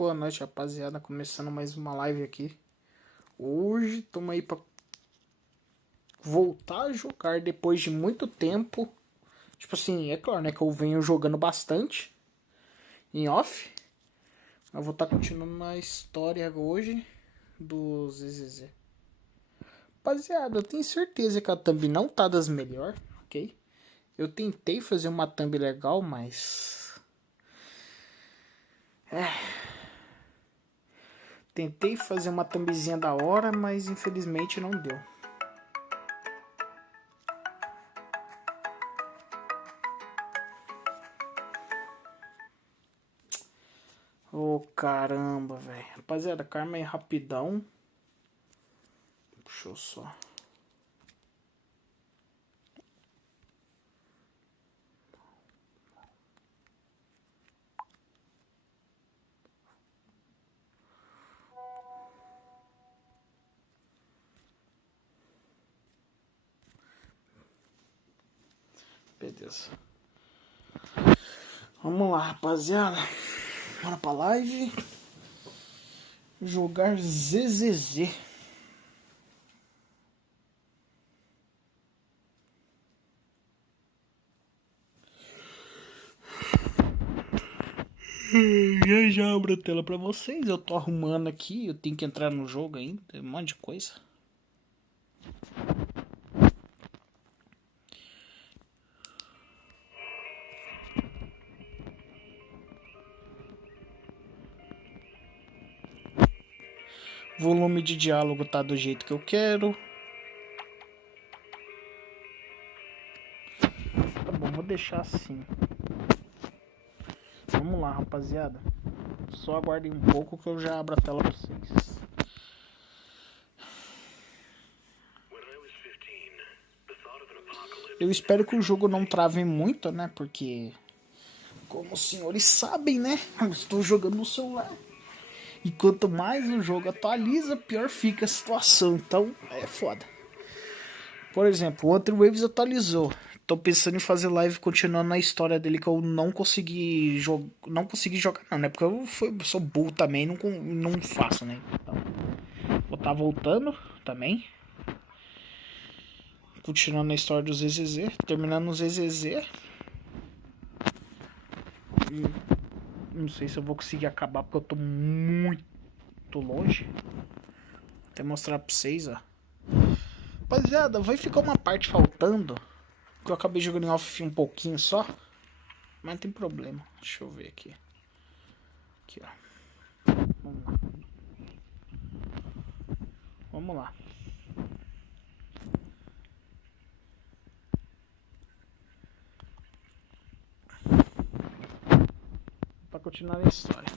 Boa noite, rapaziada, começando mais uma live aqui. Hoje estamos aí pra voltar a jogar depois de muito tempo. Tipo assim, é claro, né, que eu venho jogando bastante em off. Eu vou estar continuando na história hoje do ZZZ. Rapaziada, eu tenho certeza que a thumb não tá das melhores, ok? Eu tentei fazer uma thumb legal, mas... Tentei fazer uma thumbzinha da hora, mas infelizmente não deu. Ô caramba, velho. Rapaziada, karma aí rapidão. Deixa eu só. Beleza. Vamos lá, rapaziada. Bora pra live. Jogar ZZZ. Já abro a tela pra vocês. Eu tô arrumando aqui. Eu tenho que entrar no jogo ainda. Um monte de coisa. Volume de diálogo tá do jeito que eu quero. Tá bom, vou deixar assim. Vamos lá, rapaziada. Só aguardem um pouco que eu já abro a tela pra vocês. Eu espero que o jogo não trave muito, né? Porque, como os senhores sabem, né? Eu estou jogando no celular. E quanto mais o jogo atualiza, pior fica a situação. Então, é foda. Por exemplo, o Outro Waves atualizou. Tô pensando em fazer live continuando na história dele, que eu não consegui jogar. Não consegui jogar, não, né? Porque eu sou burro também, não faço, né? Então, vou estar voltando também. Continuando na história do ZZZ. Terminando o ZZZ. Não sei se eu vou conseguir acabar, porque eu tô muito longe. Vou até mostrar pra vocês, ó. Rapaziada, vai ficar uma parte faltando. Que eu acabei jogando em off um pouquinho só. Mas não tem problema. Deixa eu ver aqui. Aqui, ó. Vamos lá. Vamos lá. Pra continuar a história.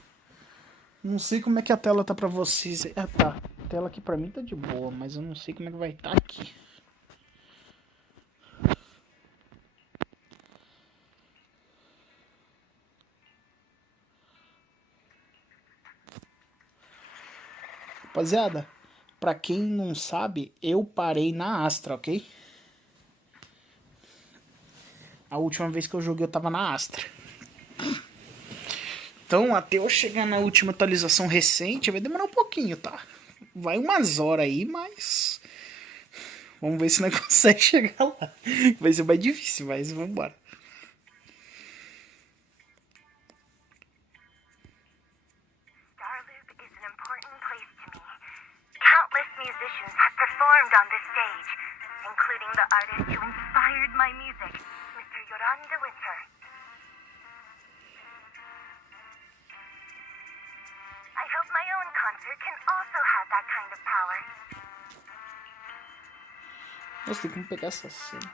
Não sei como é que a tela tá pra vocês. Ah, tá. A tela aqui pra mim tá de boa, mas eu não sei como é que vai estar aqui. Rapaziada, pra quem não sabe, eu parei na Astra, ok? A última vez que eu joguei eu tava na Astra. Então, até eu chegar na última atualização recente, vai demorar um pouquinho, tá? Vai umas horas aí, mas... Vamos ver se nós conseguimos chegar lá. Vai ser mais difícil, mas vamos embora. Countless musicians have performed on this stage, including the artist who inspired my music, Mr. Jogando. I hope my own concert can also have that kind of power. Nossa, tem como pegar essa cena.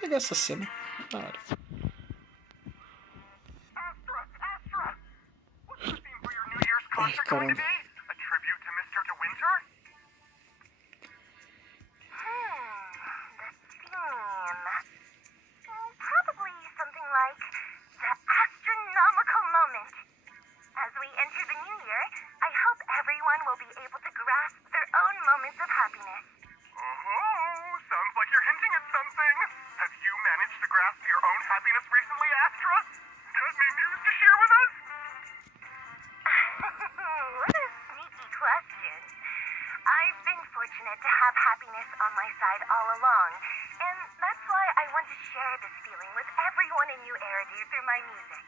Pegar essa cena. Da hora. Ai, caramba. fortunate to have happiness on my side all along, and that's why I want to share this feeling with everyone in New Eridu through my music.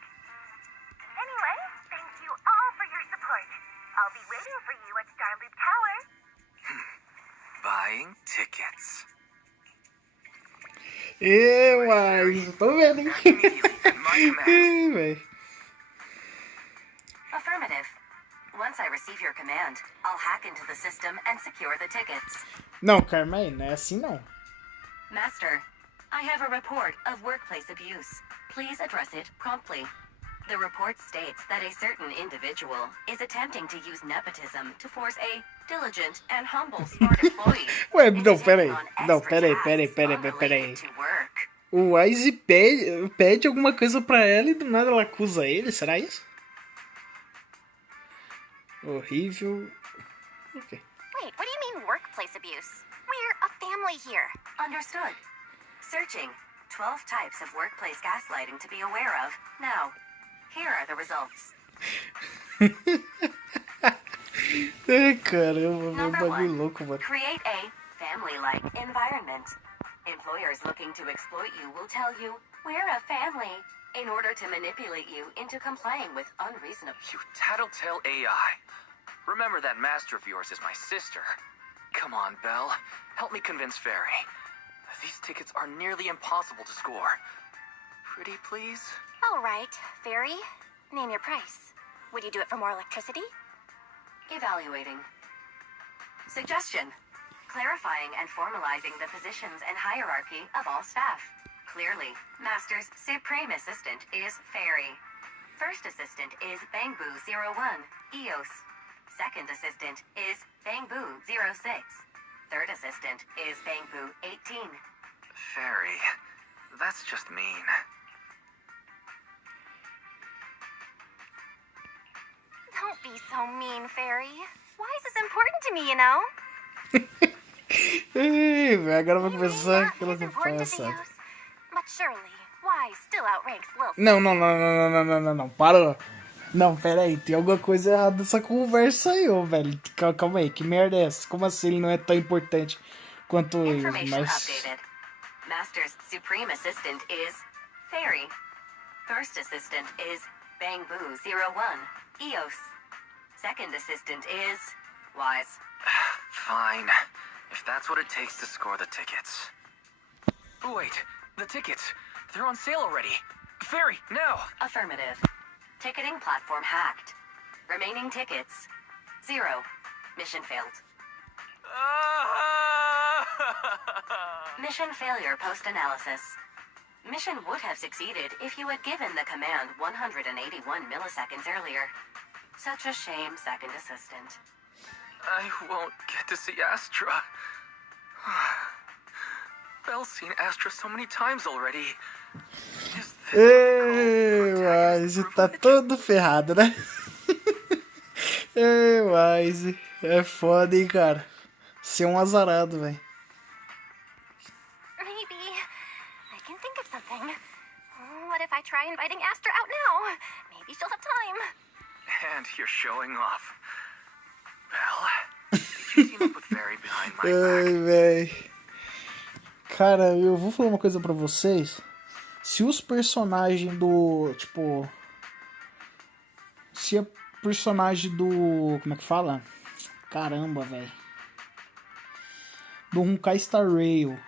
Anyway, thank you all for your support. I'll be waiting for you at Starloop Tower. Buying tickets. Mas tô vendo, hein? Ih, véi. Affirmative. Once I receive your command, I'll hack into the system and secure the tickets. Não, Carmen, não é assim não. Master, I have a report of workplace abuse. Please address it promptly. The report states that a certain individual is attempting to use nepotism to force a diligent and humble smart employee. Ué, não, into peraí. taking on Não, extra tasks peraí. unrelated to work. O Wise pede alguma coisa pra ela e do nada ela acusa ele, será isso? Horrível. Ok. Wait, what do you mean workplace abuse? We're a family here. Understood. Searching. 12 types of workplace gaslighting to be aware of. Now, here are the results. Ai, caramba, meu Number bagulho 1. louco, mano. Create a family-like environment. Employers looking to exploit you will tell you, we're a family, in order to manipulate you into complying with unreasonable... You tattletale AI. Remember that master of yours is my sister. Come on, Belle. Help me convince Fairy. These tickets are nearly impossible to score. Pretty please? All right, Fairy. Name your price. Would you do it for more electricity? Evaluating. Suggestion. Clarifying and formalizing the positions and hierarchy of all staff. Clearly, Master's Supreme Assistant is Fairy. First Assistant is Bangbu01, EOS. Second Assistant is Bangbu06. Third Assistant is Bangbu18. Fairy, that's just mean. Don't be so mean, Fairy. Why is this important to me, you know? Ei, velho, agora vai Maybe começar not aquela as important to palhaçada. Theos, but surely, why still outranks Lil? Não, parou. Não, pera aí, tem alguma coisa errada nessa conversa aí, ô, velho. Calma aí, que merda é essa? Como assim ele não é tão importante quanto eles, Information mas... updated. Master's Supreme Assistant is Fairy. First Assistant is Bangbu01, EOS. Second Assistant is Wise. Fine. If that's what it takes to score the tickets. Wait, the tickets. They're on sale already. Fairy, now! Affirmative. Ticketing platform hacked. Remaining tickets 0. Mission failed. Mission failure post-analysis. Mission would have succeeded if you had given the command 181 milliseconds earlier. Such a shame, Second Assistant. I won't get to see Astra. Belle's seen Astra so many times already. Is this Ei, Wise, tá todo ferrado, né? Ei, Wise, é foda, hein, cara. Ser um azarado, velho. Maybe I can think of something. What if I try inviting Astra out now? Maybe she'll have time. And you're showing off. Belle, did you team up with Fairy behind my back? Ai, velho. Cara, eu vou falar uma coisa pra vocês. Se os personagens do... Tipo... Se a personagem do... Como é que fala? Caramba, velho. Do Honkai Star Rail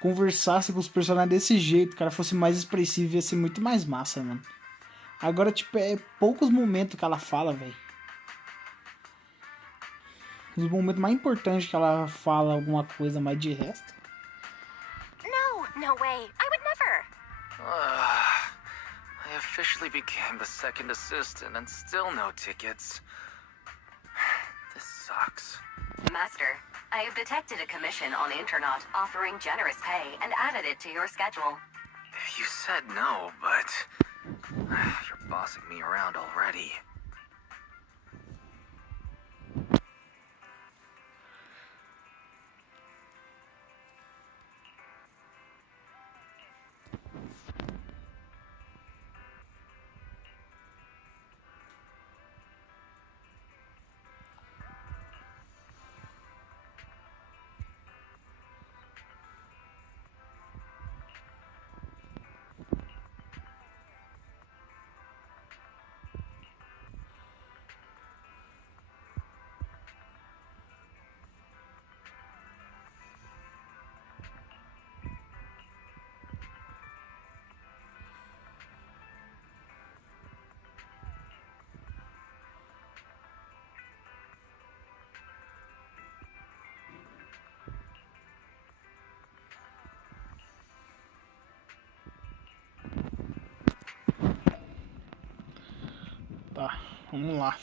conversasse com os personagens desse jeito, o cara fosse mais expressivo, ia ser muito mais massa, mano. Agora, tipo, é poucos momentos que ela fala, velho. Os momentos mais importantes que ela fala alguma coisa, mas de resto... No way. I would never. I officially became the second assistant and still no tickets. This sucks. Master, I have detected a commission on Internet offering generous pay and added it to your schedule. You said no, but you're bossing me around already. Vamos lá.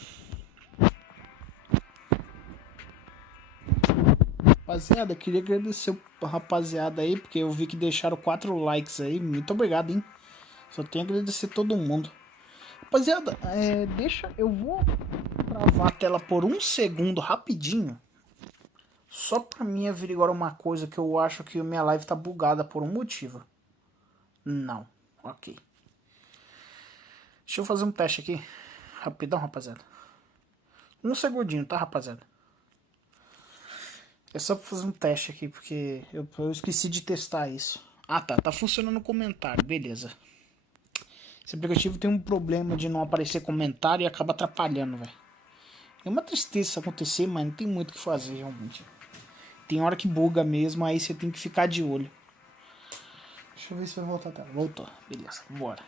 Rapaziada, queria agradecer a rapaziada aí, porque eu vi que deixaram 4 likes aí. Muito obrigado, hein? Só tenho a agradecer todo mundo. Rapaziada, eu vou travar a tela por 1 segundo rapidinho. Só pra mim averiguar uma coisa que eu acho que a minha live tá bugada por um motivo. Não, ok. Deixa eu fazer um teste aqui. Rapidão, rapaziada. 1 segundinho, tá, rapaziada? É só pra fazer um teste aqui, porque eu esqueci de testar isso. Ah, tá. Tá funcionando o comentário, beleza. Esse aplicativo tem um problema de não aparecer comentário e acaba atrapalhando, velho. É uma tristeza isso acontecer, mas não tem muito o que fazer, realmente. Tem hora que buga mesmo, aí você tem que ficar de olho. Deixa eu ver se vai voltar a tela. Voltou, beleza, bora.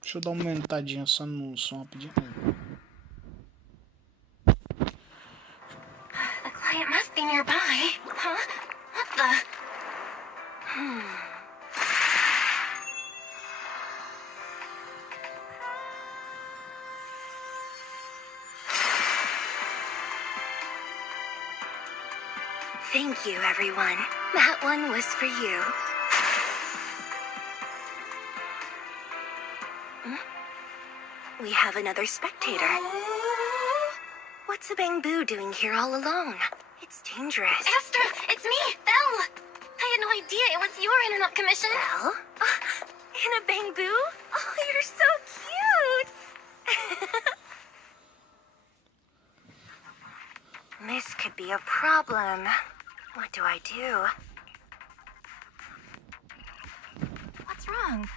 Deixa eu dar uma aumentadinha só no som rapidinho. The client must be nearby. Huh? What the? Thank you, everyone. That one was for you. We have another spectator. What's a bamboo doing here all alone? It's dangerous. Astra, it's me, Belle. I had no idea it was your internet commission. Belle? In a bamboo? Oh, you're so cute! This could be a problem. What do I do? What's wrong?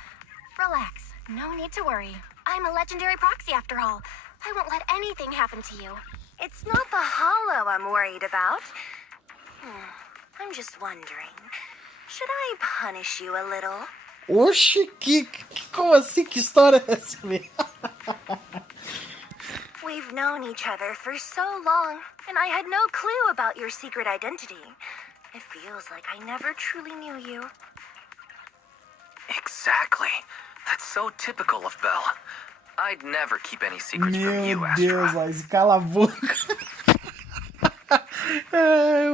Relax. No need to worry. I'm a legendary proxy after all. I won't let anything happen to you. It's not the hollow I'm worried about. I'm just wondering, should I punish you a little? Oxi, como assim? Que história é essa, velho? We've known each other for so long, and I had no clue about your secret identity. It feels like I never truly knew you. Exactly. That's so typical of Belle. I'd never keep any secrets from you, Meu Astra. Deus, mas cala a boca.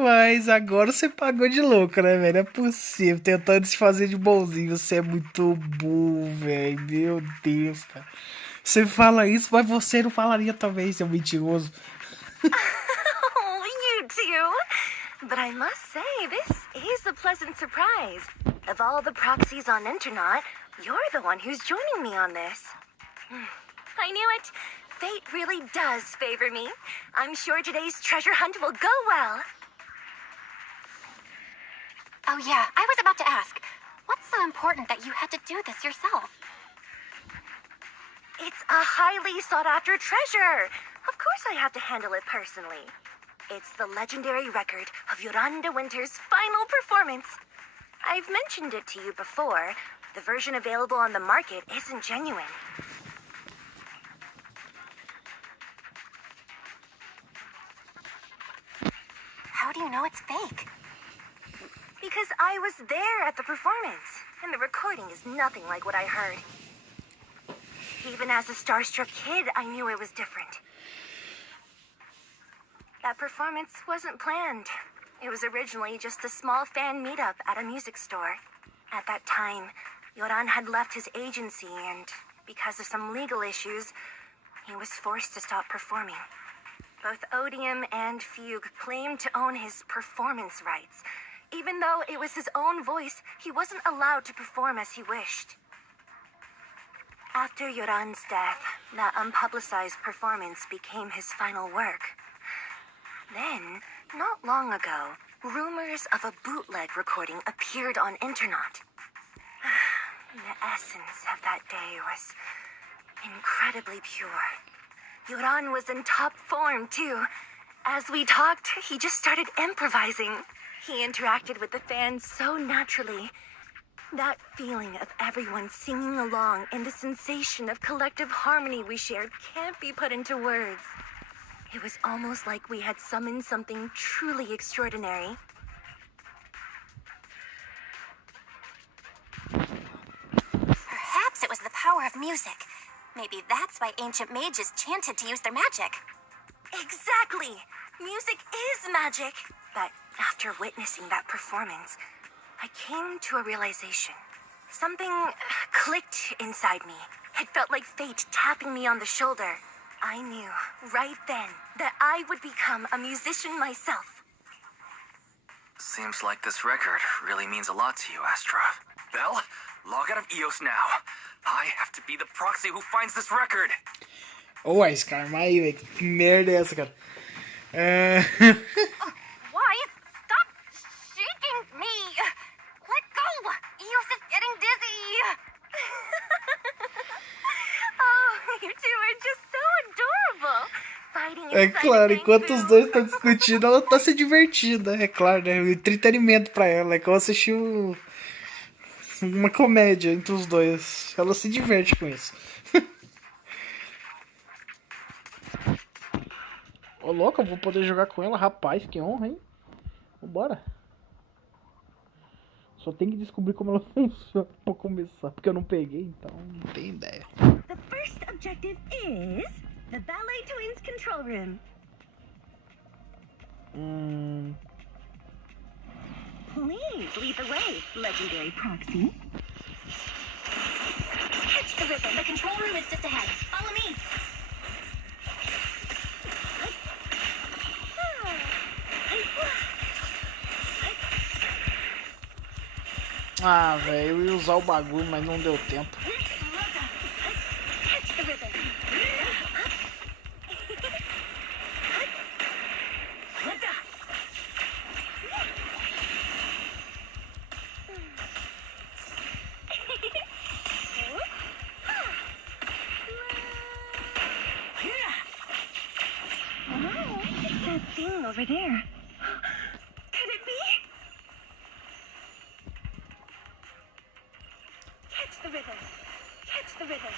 Mas agora você pagou de louco, né, velho? Não é possível. Tentando se fazer de bonzinho. Você é muito burro, velho. Meu Deus, cara. Você fala isso, mas você não falaria também, seu mentiroso. Oh, you do. But I must say, this is a pleasant surprise. Of all the proxies on Internet, you're the one who's joining me on this. I knew it. Fate really does favor me. I'm sure today's treasure hunt will go well. Oh yeah, I was about to ask. What's so important that you had to do this yourself? It's a highly sought-after treasure. Of course I have to handle it personally. It's the legendary record of Yolanda Winter's final performance. I've mentioned it to you before. The version available on the market isn't genuine. How do you know it's fake? Because I was there at the performance, and the recording is nothing like what I heard. Even as a starstruck kid, I knew it was different. That performance wasn't planned. It was originally just a small fan meetup at a music store. At that time, Yoran had left his agency, and because of some legal issues, he was forced to stop performing. Both Odium and Fugue claimed to own his performance rights. Even though it was his own voice, he wasn't allowed to perform as he wished. After Yoran's death, that unpublicized performance became his final work. Then, not long ago, rumors of a bootleg recording appeared on internet. The essence of that day was incredibly pure. Yoran was in top form, too. As we talked, he just started improvising. He interacted with the fans so naturally. That feeling of everyone singing along and the sensation of collective harmony we shared can't be put into words. It was almost like we had summoned something truly extraordinary. Perhaps it was the power of music. Maybe that's why ancient mages chanted to use their magic. Exactly! Music is magic! But after witnessing that performance, I came to a realization. Something clicked inside me. It felt like fate tapping me on the shoulder. I knew right then that I would become a musician myself. Seems like this record really means a lot to you, Astra. Belle, log out of EOS now. I have to be the proxy who finds this record. Ô, esse cara, mas aí, velho, que merda é essa, cara? Wise, stop shaking me! Let go! Eos is getting dizzy! Oh, you two are just so adorable. Fighting É inside claro, a enquanto game os pool. dois estão discutindo, ela tá se divertindo, é claro, né? O entretenimento pra ela, é como assistir uma comédia entre os dois. Ela se diverte com isso. Ô, louco, eu vou poder jogar com ela, rapaz, que honra, hein? Vambora. Só tem que descobrir como ela funciona pra começar, porque eu não peguei, então não tenho ideia. The first objective is the Ballet Twins control room. Please lead the way, legendary proxy. Catch the rhythm. The control room is just ahead. Follow me. Ah, velho, eu ia usar o bagulho, mas não deu tempo. Catch the rhythm. That thing over there. Could it be? Catch the rhythm. Catch the rhythm.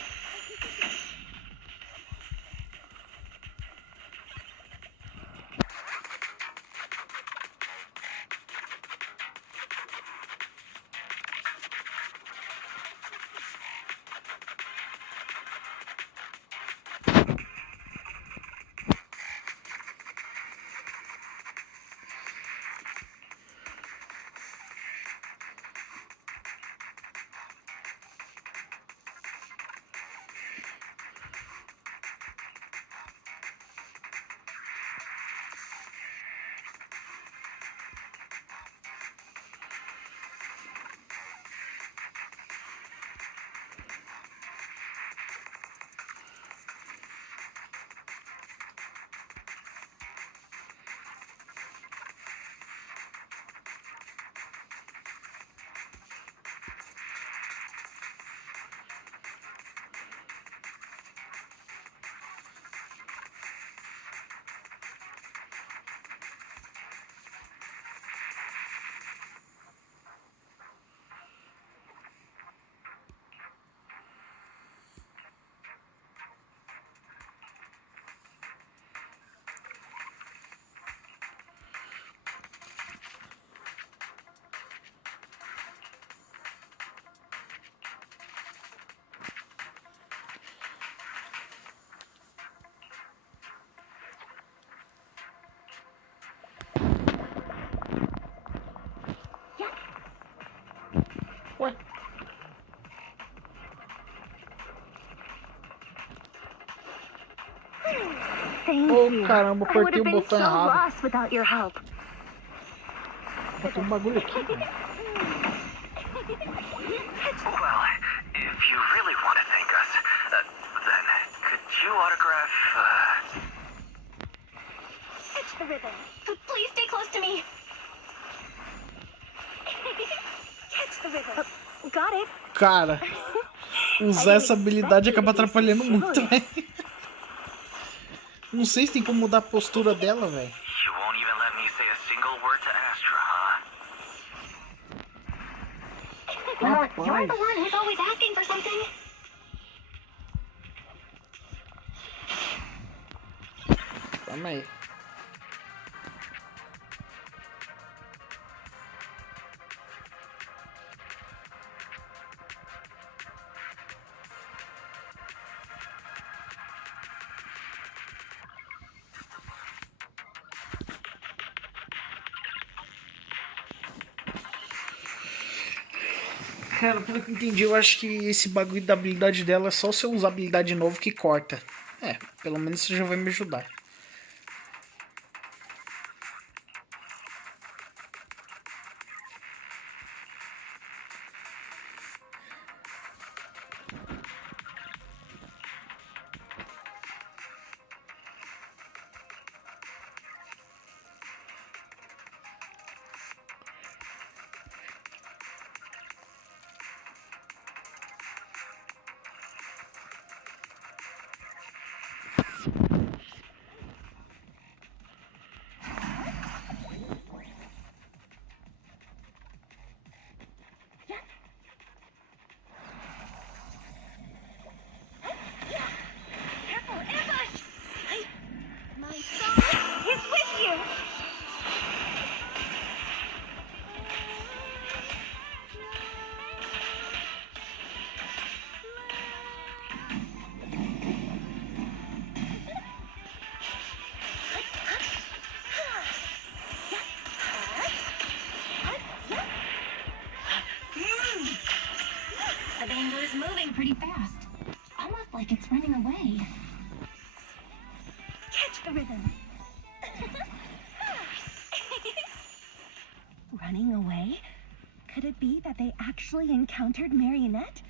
Ué? Thank Oh, you. caramba, I would apertei have o been botão so errado. lost without your help. Tem um bagulho aqui, cara. Well, if you really want to thank us, then could you autograph, Catch the rhythm. Please stay close to me. Catch the rhythm. Got it. Cara, usar essa habilidade acaba atrapalhando muito, velho. Não sei se tem como mudar a postura dela, velho. You won't even let me say a single word to Astra, huh? You're the one who's always asking for something. Calma aí. Cara, pelo que eu entendi, eu acho que esse bagulho da habilidade dela é só se eu usar habilidade novo que corta. É, pelo menos isso já vai me ajudar. The bamboo is moving pretty fast. Almost like it's running away. Catch the rhythm. Running away? Could it be that they actually encountered Marionette?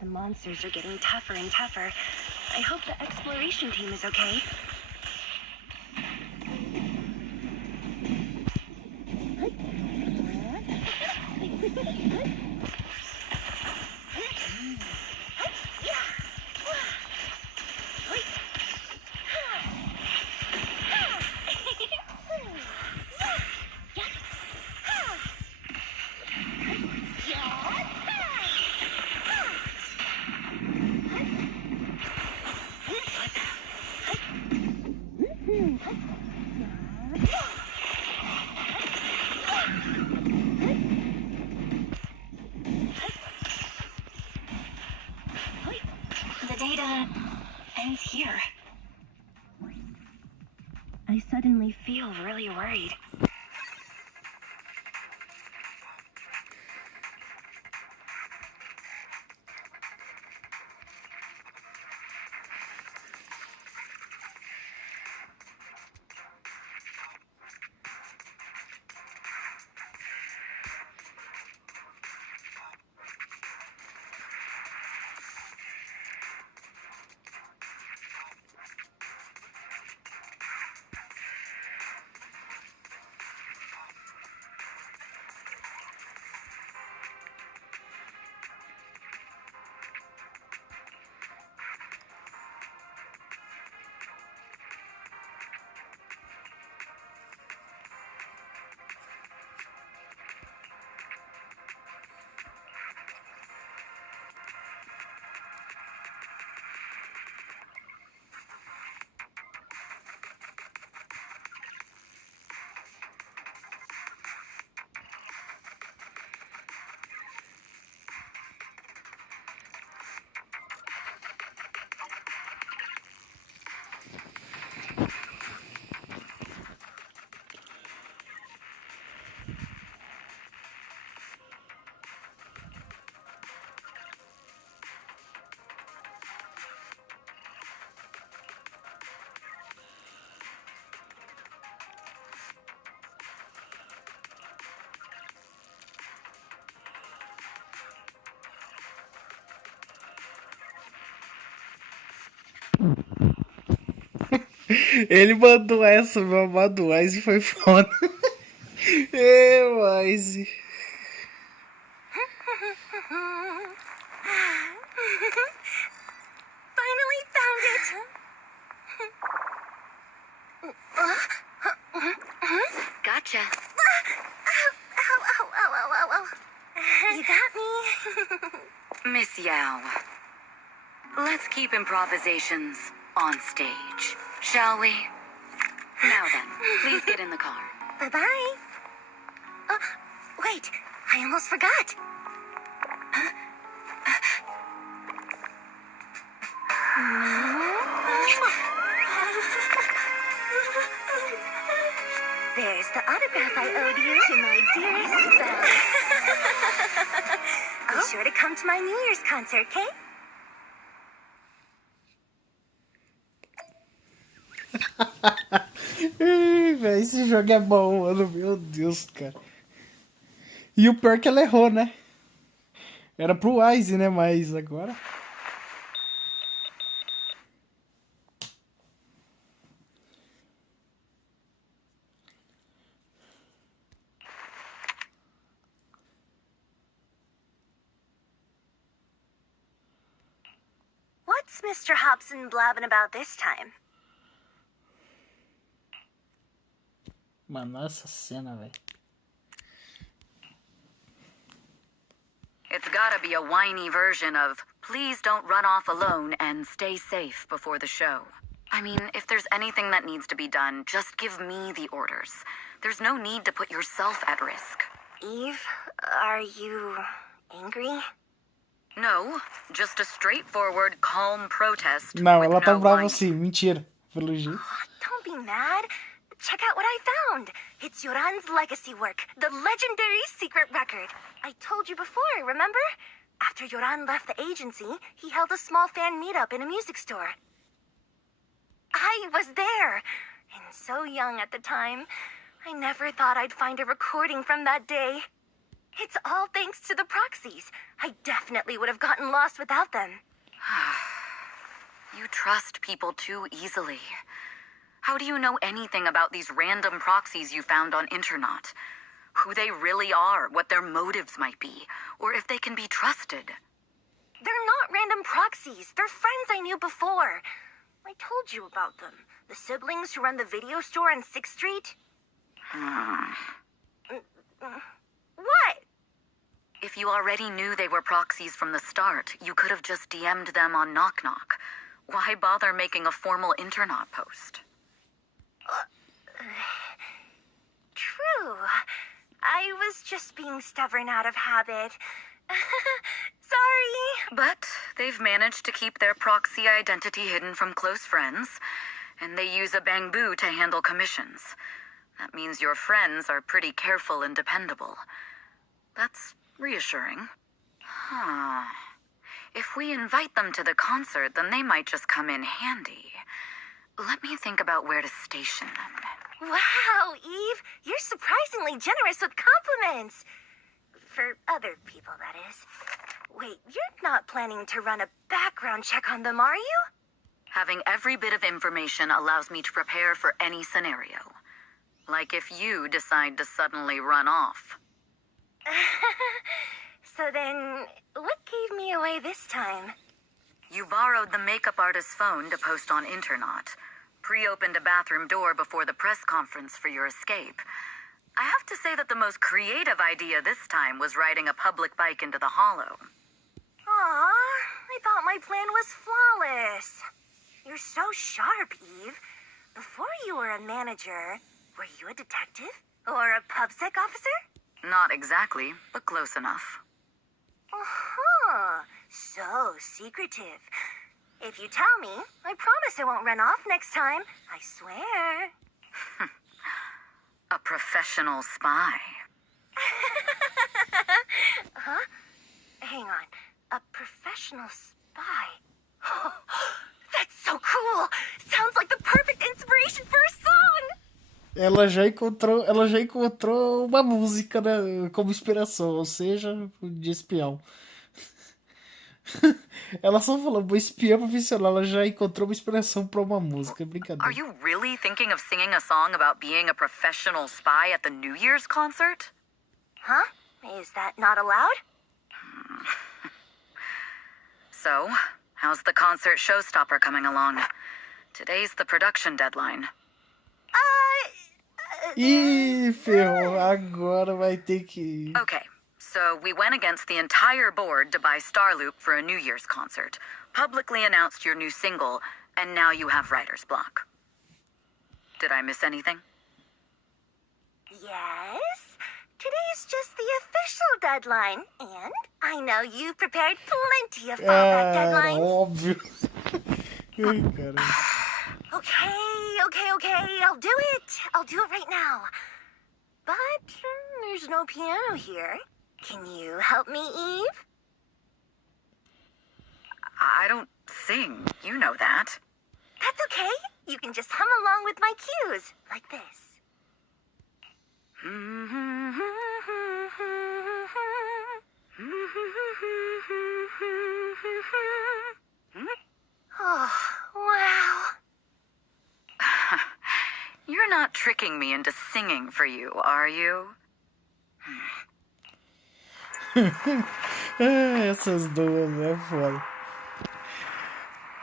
The monsters are getting tougher and tougher. I hope the exploration team is okay. The data ends here. I suddenly feel really worried. Ele mandou essa, meu amado Wise, foi foda. Wise. Finally found it! Gotcha. Ow. You got me? Miss Yao. Let's keep improvisations on stage, shall we? Now then, please get in the car. Bye-bye. Oh, wait, I almost forgot. There's the autograph I owed you to my dearest Belle. Be sure to come to my New Year's concert, okay? Ih, velho, esse jogo é bom, mano. Meu Deus, cara. E o pior é que ela errou, né? Era pro Wise, né? Mas agora... What's Mr. Hobson blabbing about this time? Mano, essa cena, velho. It's gotta be a whiny version of, please don't run off alone and stay safe before the show. I mean, if there's anything that needs to be done, just give me the orders. There's no need to put yourself at risk. Eve, are you angry? No, just a straightforward, calm protest. Não, with ela tá no brava whining. assim. Mentira. Pelo jeito. Don't be mad. Check out what I found. It's Yoran's legacy work, the legendary secret record. I told you before, remember? After Yoran left the agency, he held a small fan meetup in a music store. I was there, and so young at the time. I never thought I'd find a recording from that day. It's all thanks to the proxies. I definitely would have gotten lost without them. You trust people too easily. How do you know anything about these random proxies you found on Internet? Who they really are, what their motives might be, or if they can be trusted? They're not random proxies. They're friends I knew before. I told you about them. The siblings who run the video store on 6th Street. What? If you already knew they were proxies from the start, you could have just DM'd them on Knock Knock. Why bother making a formal Internet post? True. I was just being stubborn out of habit. Sorry. But they've managed to keep their proxy identity hidden from close friends, and they use a bamboo to handle commissions. That means your friends are pretty careful and dependable. That's reassuring. Huh. If we invite them to the concert, then they might just come in handy. Let me think about where to station them. Wow, Eve, you're surprisingly generous with compliments. For other people, that is. Wait, you're not planning to run a background check on them, are you? Having every bit of information allows me to prepare for any scenario. Like if you decide to suddenly run off. So then, what gave me away this time? You borrowed the makeup artist's phone to post on Internet. Pre-opened a bathroom door before the press conference for your escape. I have to say that the most creative idea this time was riding a public bike into the hollow. Aw, I thought my plan was flawless. You're so sharp, Eve. Before you were a manager, were you a detective? Or a PubSec officer? Not exactly, but close enough. Uh-huh. So secretive. If you tell me, I promise I won't run off next time. I swear. A professional spy. Huh? Hang on. A professional spy. That's so cool! Sounds like the perfect inspiration for a song! Ela já encontrou uma música, né, como inspiração, ou seja, de espião. Ela só falou, uma espiã profissional, ela já encontrou uma inspiração para uma música, é brincadeira. Are you really thinking of singing a song about being a professional spy at the New Year's concert? Huh? Is that not allowed? So, how's the concert showstopper coming along? Today's the production deadline. Ih, ferrou, agora vai ter que ir. Okay, so we went against the entire board to buy Starloop for a New Year's concert. publicly announced your new single, and now you have writer's block. Did I miss anything? Yes. Today's just the official deadline, and I know you prepared plenty of fallback deadlines. Óbvio. Ai, cara. Okay. I'll do it right now. But there's no piano here. Can you help me, Eve? I don't sing. You know that. That's okay. You can just hum along with my cues, like this. Oh, wow. You're not tricking me into singing for you, are you? Essas duas, é foda.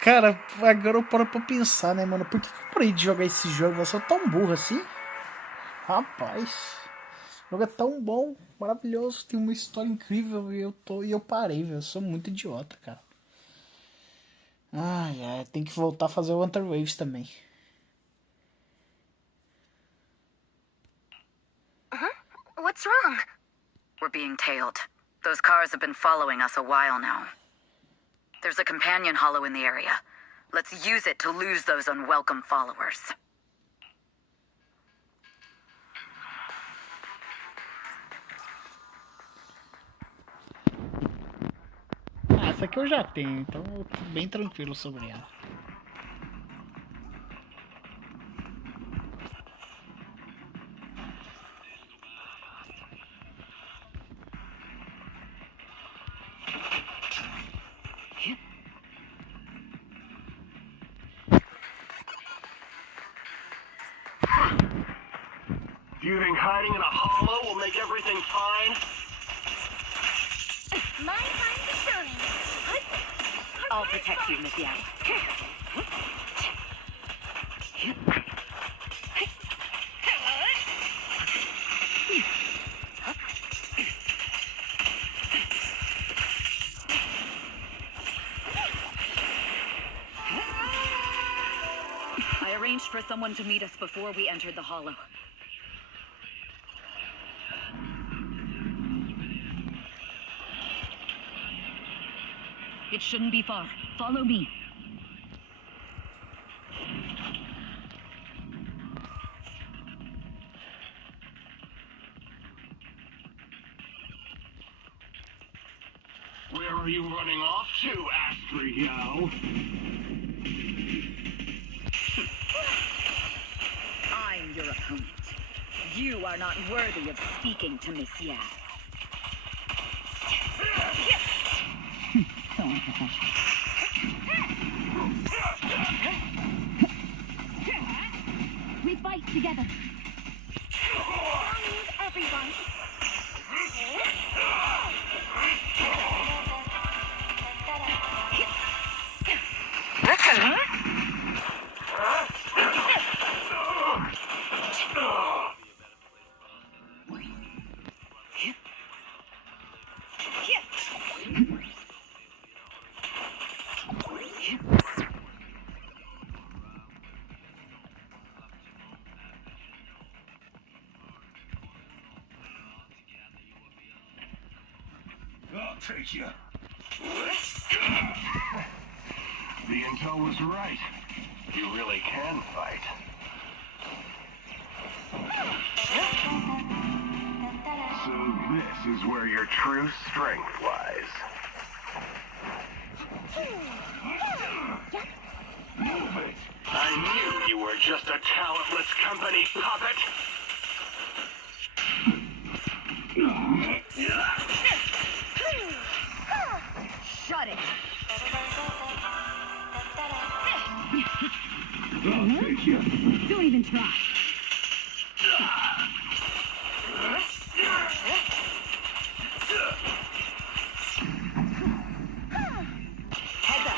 Cara, agora eu paro pra pensar, né, mano? Por que eu parei de jogar esse jogo? Eu sou tão burro assim? Rapaz, o jogo é tão bom, maravilhoso, tem uma história incrível e eu parei, velho. Eu sou muito idiota, cara. Ai, tem que voltar a fazer o Hunter Waves também. What's wrong? We're being tailed. Those cars have been following us a while now. There's a companion hollow in the area. Let's use it to lose those unwelcome followers. Essa aqui eu já tenho, então eu tô bem tranquilo sobre ela. Do you think hiding in a hollow will make everything fine? My time to shine. I'll protect you, Miss Yang. I arranged for someone to meet us before we entered the hollow. It shouldn't be far. Follow me. Where are you running off to, Astrio? I'm your opponent. You are not worthy of speaking to Miss Yang. We fight together. Everyone. I'll take you. The intel was right. You really can fight. So this is where your true strength lies. Move it! I knew you were just a talentless company puppet! Shut it! I'll take you. Don't even try. Heads up.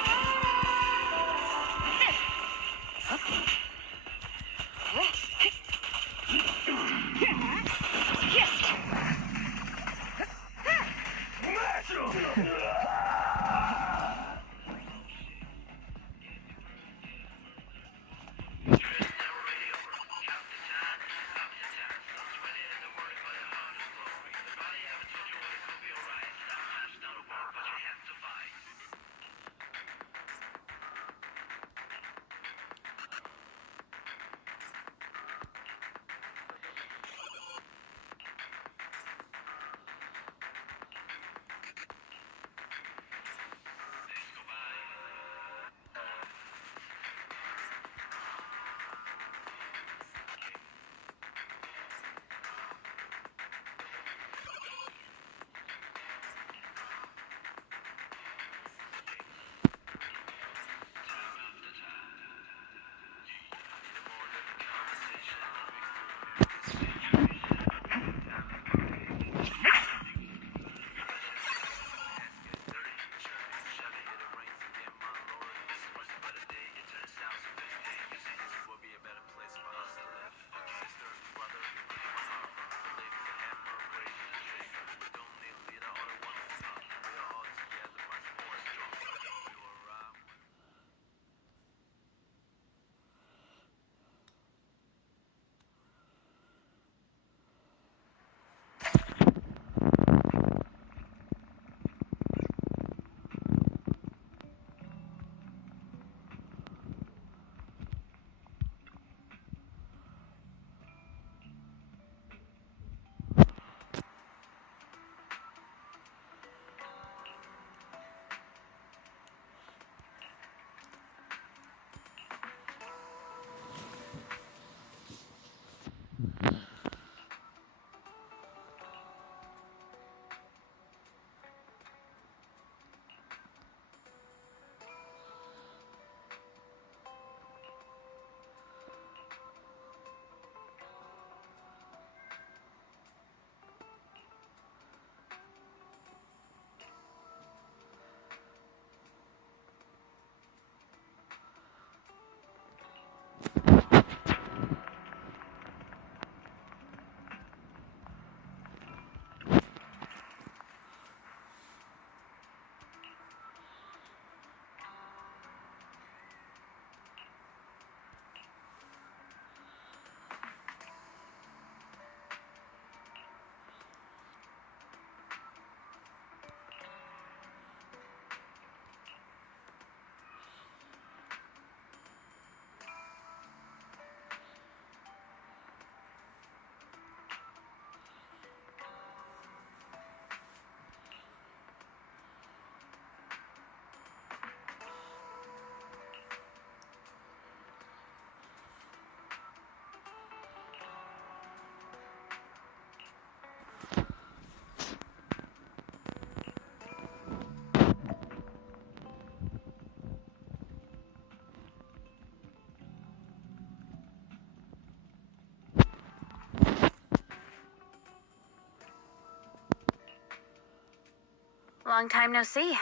Long time no see.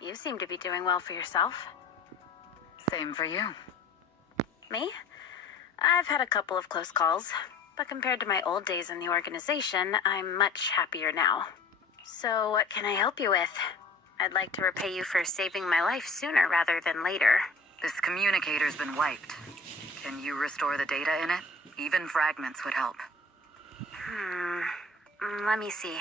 You seem to be doing well for yourself. Same for you. Me? I've had a couple of close calls, but compared to my old days in the organization, I'm much happier now. So what can I help you with? I'd like to repay you for saving my life sooner rather than later. This communicator's been wiped. Can you restore the data in it? Even fragments would help. Let me see.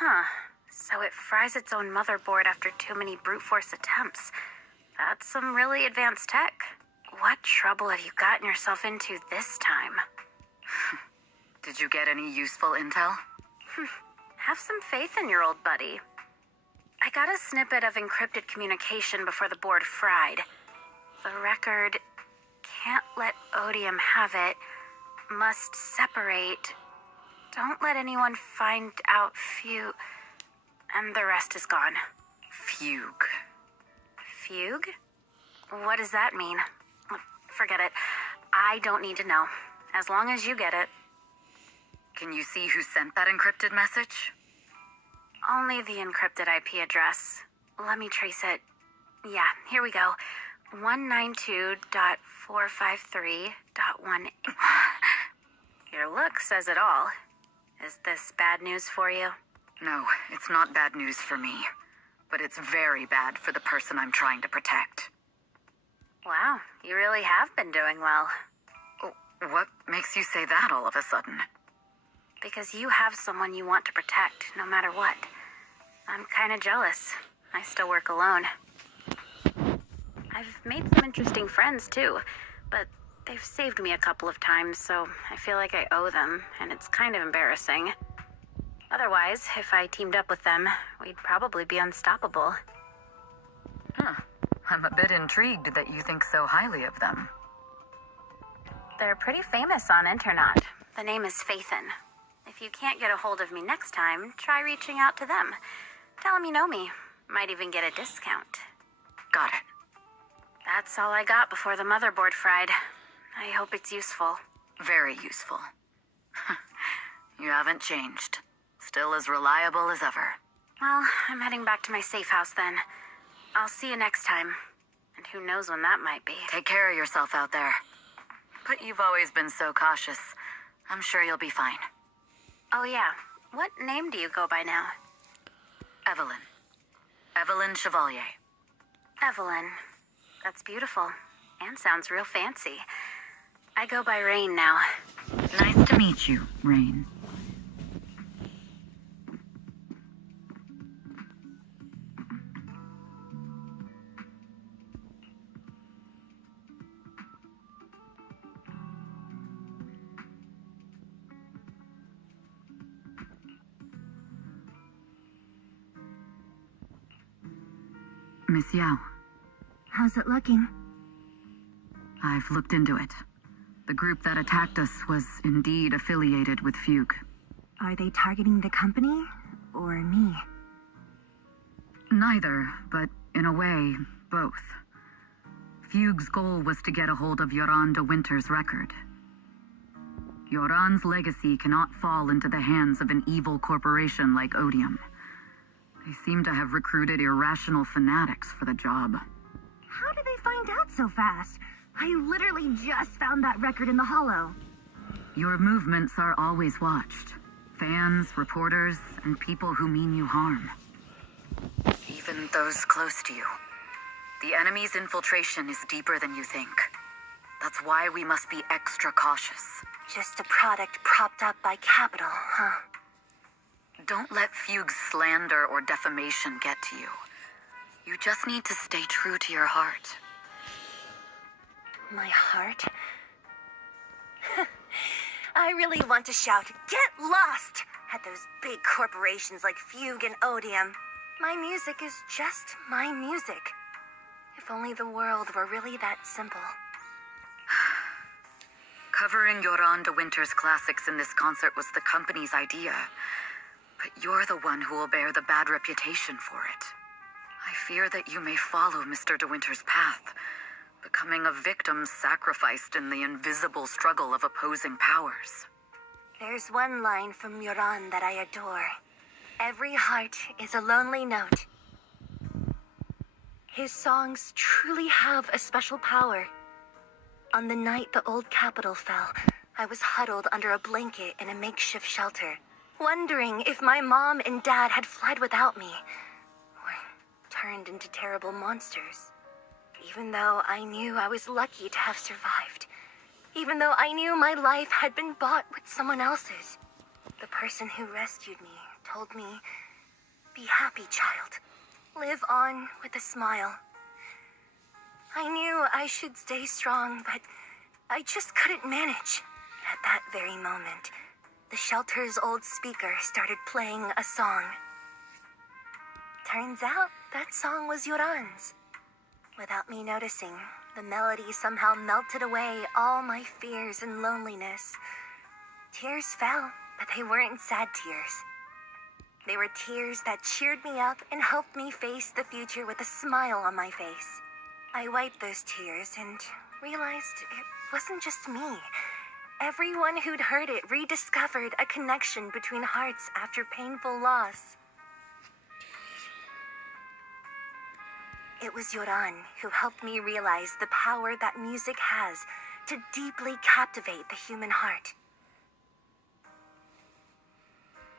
Huh. So it fries its own motherboard after too many brute force attempts. That's some really advanced tech. What trouble have you gotten yourself into this time? Did you get any useful intel? Have some faith in your old buddy. I got a snippet of encrypted communication before the board fried. The record can't let Odium have it. Must separate. Don't let anyone find out and the rest is gone. Fugue. Fugue? What does that mean? Forget it. I don't need to know. As long as you get it. Can you see who sent that encrypted message? Only the encrypted IP address. Let me trace it. Yeah, here we go. 192.453.1. Your look says it all. Is this bad news for you? No, it's not bad news for me. But it's very bad for the person I'm trying to protect. Wow, you really have been doing well. What makes you say that all of a sudden? Because you have someone you want to protect, no matter what. I'm kind of jealous. I still work alone. I've made some interesting friends, too. But they've saved me a couple of times, so I feel like I owe them, and it's kind of embarrassing. Otherwise, if I teamed up with them, we'd probably be unstoppable. Huh. I'm a bit intrigued that you think so highly of them. They're pretty famous on internet. The name is Faithin. If you can't get a hold of me next time, try reaching out to them. Tell them you know me. Might even get a discount. Got it. That's all I got before the motherboard fried. I hope it's useful. Very useful. You haven't changed. Still as reliable as ever. Well, I'm heading back to my safe house then. I'll see you next time. And who knows when that might be. Take care of yourself out there. But you've always been so cautious. I'm sure you'll be fine. Oh yeah, what name do you go by now? Evelyn. Evelyn Chevalier. Evelyn. That's beautiful. And sounds real fancy. I go by Rain now. Nice to meet you, Rain. Miss Yao. How's it looking? I've looked into it. The group that attacked us was indeed affiliated with Fugue. Are they targeting the company or me? Neither, but in a way, both. Fugue's goal was to get a hold of Yoran de Winter's record. Yoran's legacy cannot fall into the hands of an evil corporation like Odium. They seem to have recruited irrational fanatics for the job. How did they find out so fast? I literally just found that record in the hollow. Your movements are always watched. Fans, reporters, and people who mean you harm. Even those close to you. The enemy's infiltration is deeper than you think. That's why we must be extra cautious. Just a product propped up by capital, huh? Don't let Fugue's slander or defamation get to you. You just need to stay true to your heart. My heart? I really want to shout, "Get lost!" at those big corporations like Fugue and Odium. My music is just my music. If only the world were really that simple. Covering Yoran de Winter's classics in this concert was the company's idea. But you're the one who will bear the bad reputation for it. I fear that you may follow Mr. de Winter's path, becoming a victim sacrificed in the invisible struggle of opposing powers. There's one line from Yoran that I adore. Every heart is a lonely note. His songs truly have a special power. On the night the old capital fell, I was huddled under a blanket in a makeshift shelter, wondering if my mom and dad had fled without me, or turned into terrible monsters. Even though I knew I was lucky to have survived. Even though I knew my life had been bought with someone else's. The person who rescued me told me, "Be happy, child. Live on with a smile." I knew I should stay strong, but I just couldn't manage. At that very moment, the shelter's old speaker started playing a song. Turns out that song was Yoran's. Without me noticing, the melody somehow melted away all my fears and loneliness. Tears fell, but they weren't sad tears. They were tears that cheered me up and helped me face the future with a smile on my face. I wiped those tears and realized it wasn't just me. Everyone who'd heard it rediscovered a connection between hearts after painful loss. It was Yoran who helped me realize the power that music has to deeply captivate the human heart.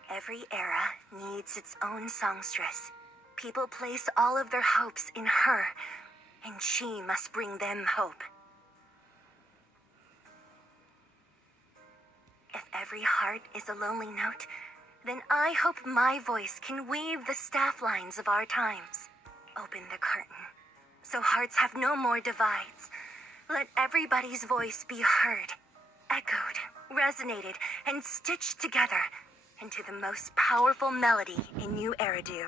Every era needs its own songstress. People place all of their hopes in her, and she must bring them hope. If every heart is a lonely note, then I hope my voice can weave the staff lines of our times. Open the curtain, so hearts have no more divides. Let everybody's voice be heard, echoed, resonated, and stitched together into the most powerful melody in New Eridu.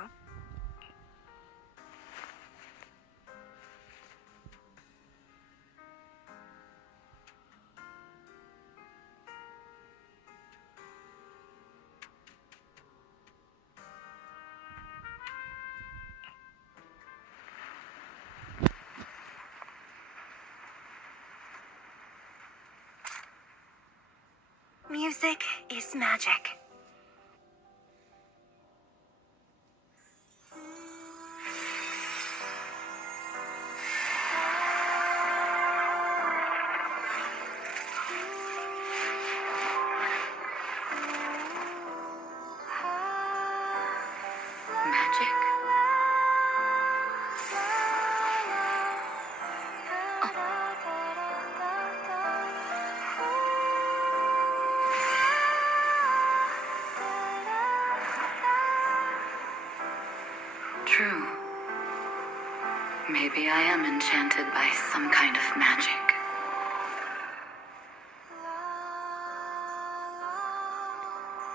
Music is magic. Magic? True. Maybe I am enchanted by some kind of magic.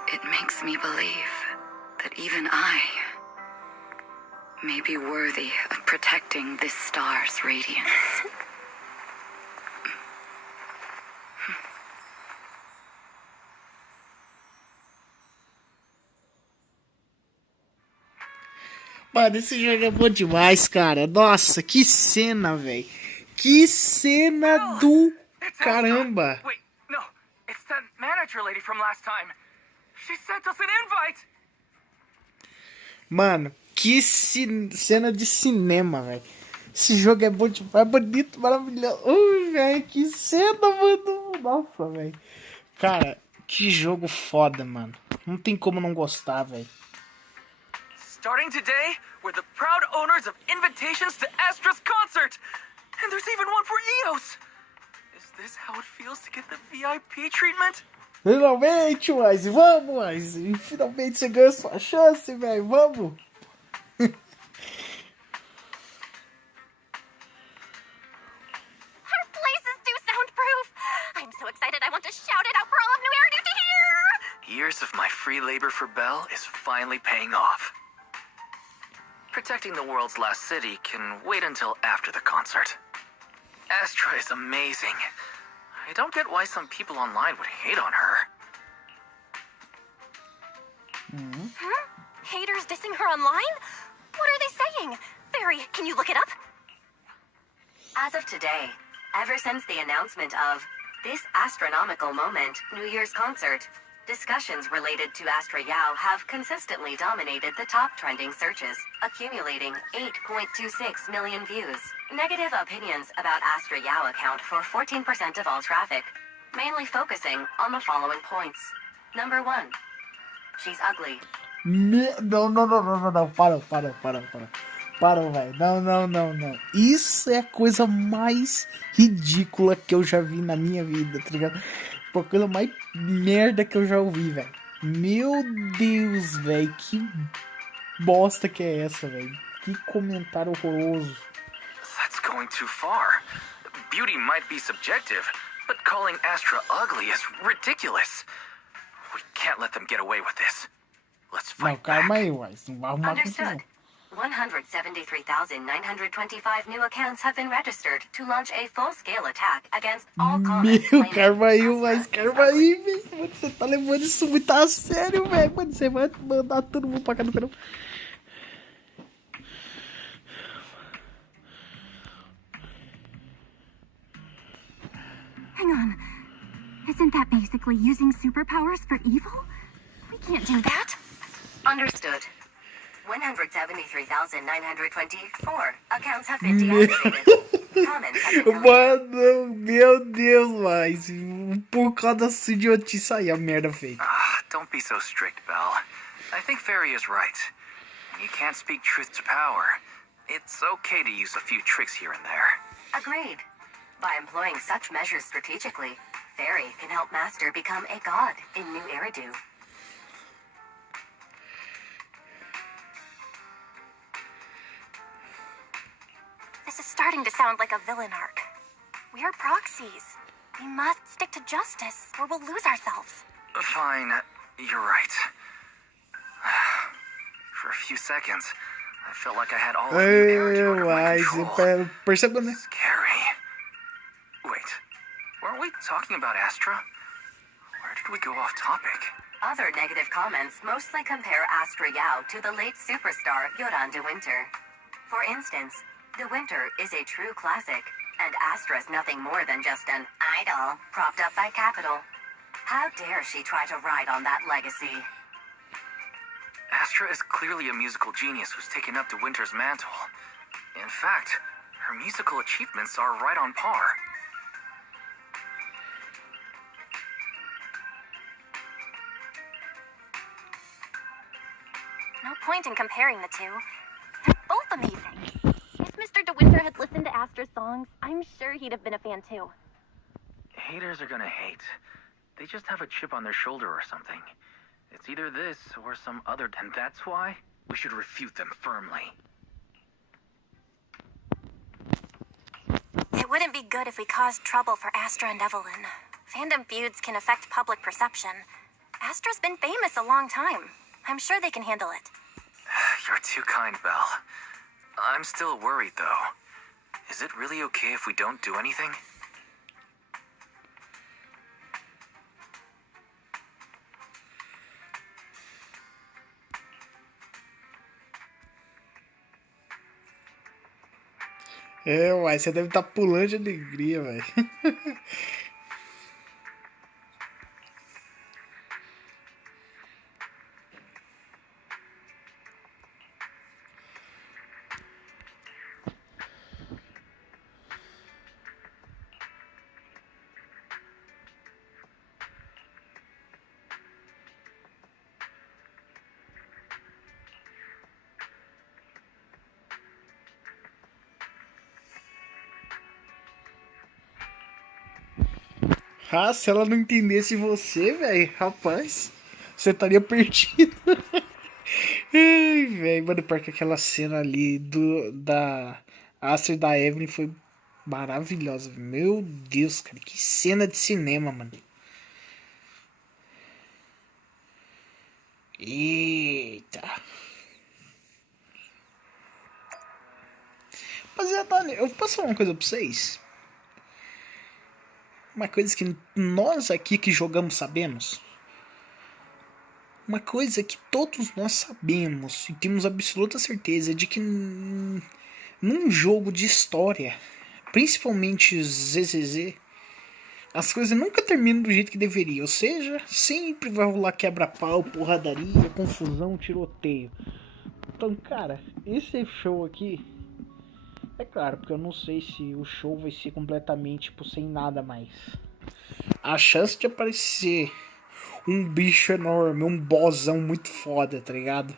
It makes me believe that even I may be worthy of protecting this star's radiance. Mano, esse jogo é bom demais, cara. Nossa, que cena, velho. Que cena do caramba. Wait, no, it's that manager lady from last time. She sent us an invite. Mano, que cena de cinema, velho. Esse jogo é bom demais, é bonito, maravilhoso. Ui, velho, que cena, mano. Nossa, velho. Cara, que jogo foda, mano. Não tem como não gostar, velho. Starting today, we're the proud owners of invitations to Astra's concert. And there's even one for Eos. Is this how it feels to get the VIP treatment? Finalmente, Wise, vamos, Wise. Finalmente você ganhou sua chance, velho. Vamos. Our place is too soundproof. I'm so excited I want to shout it out for all of New Eridu to hear. Years of my free labor for Belle is finally paying off. Protecting the world's last city can wait until after the concert. Astra is amazing. I don't get why some people online would hate on her. Haters dissing her online? What are they saying? Fairy, can you look it up? As of today, ever since the announcement of this astronomical moment New Year's concert, discussions related to Astra Yao have consistently dominated the top trending searches, accumulating 8.26 million views. Negative opinions about Astra Yao account for 14% of all traffic, mainly focusing on the following points. Number 1. She's ugly. Não. Parou, velho. Não. Isso é a coisa mais ridícula que eu já vi na minha vida, tá ligado? A coisa mais merda que eu já ouvi, velho. Meu Deus, velho. Que bosta que é essa, velho. Que comentário horroroso. That's going too far. Beauty might be subjective, but calling Astra ugly is ridiculous. We can't let them get away with this. Let's Não, fight calma back. aí, uai. Isso não vai arrumar confusão. Understood. 173,925 new accounts have been registered to launch a full-scale attack against all comments Meu, claiming calma aí, Astra mas is calma ugly. aí, velho. Mano, você tá levando isso muito a sério, velho. Mano, você vai mandar todo mundo pra cá no canal. Hang on. Isn't that basically using superpowers for evil? We can't do that. Understood. 173,924 accounts have been deactivated. Comments have been deleted. Mano, meu Deus, mas por causa dessa idiotice aí, a merda feita. Don't be so strict, Belle. I think Fairy is right. You can't speak truth to power. It's okay to use a few tricks here and there. Agreed. By employing such measures strategically, Fairy can help Master become a god in New Eridu. This is starting to sound like a villain arc. We are proxies. We must stick to justice or we'll lose ourselves. Fine, you're right. For a few seconds, I felt like I had all of New Eridu under my control. Perceba, né? Scary. Wait, weren't we talking about Astra? Where did we go off topic? Other negative comments mostly compare Astra Yao to the late superstar Yoran de Winter. For instance, De Winter is a true classic, and Astra's nothing more than just an idol propped up by capital. How dare she try to ride on that legacy? Astra is clearly a musical genius who's taken up De Winter's mantle. In fact, her musical achievements are right on par. No point in comparing the two. They're both amazing. If Mr. De Winter had listened to Astra's songs, I'm sure he'd have been a fan too. Haters are gonna hate. They just have a chip on their shoulder or something. It's either this or some other, and that's why we should refute them firmly. It wouldn't be good if we caused trouble for Astra and Evelyn. Fandom feuds can affect public perception. Astra's been famous a long time. I'm sure they can handle it. You're too kind, Belle. I'm still worried, though. Is it really okay if we don't do anything? É, uai, você deve estar pulando de alegria, velho. Ah, se ela não entendesse você, velho, rapaz, você estaria perdido. Ai, velho, mano, porque aquela cena ali da Astra e da Evelyn foi maravilhosa. Meu Deus, cara, que cena de cinema, mano. Eita. Rapaziada, eu vou passar uma coisa pra vocês. Uma coisa que nós aqui que jogamos sabemos. Uma coisa que todos nós sabemos e temos absoluta certeza de que num jogo de história, principalmente os ZZZ, as coisas nunca terminam do jeito que deveria. Ou seja, sempre vai rolar quebra-pau, porradaria, confusão, tiroteio. Então, cara, esse show aqui, é claro, porque eu não sei se o show vai ser completamente, tipo, sem nada mais. A chance de aparecer um bicho enorme, um bossão muito foda, tá ligado?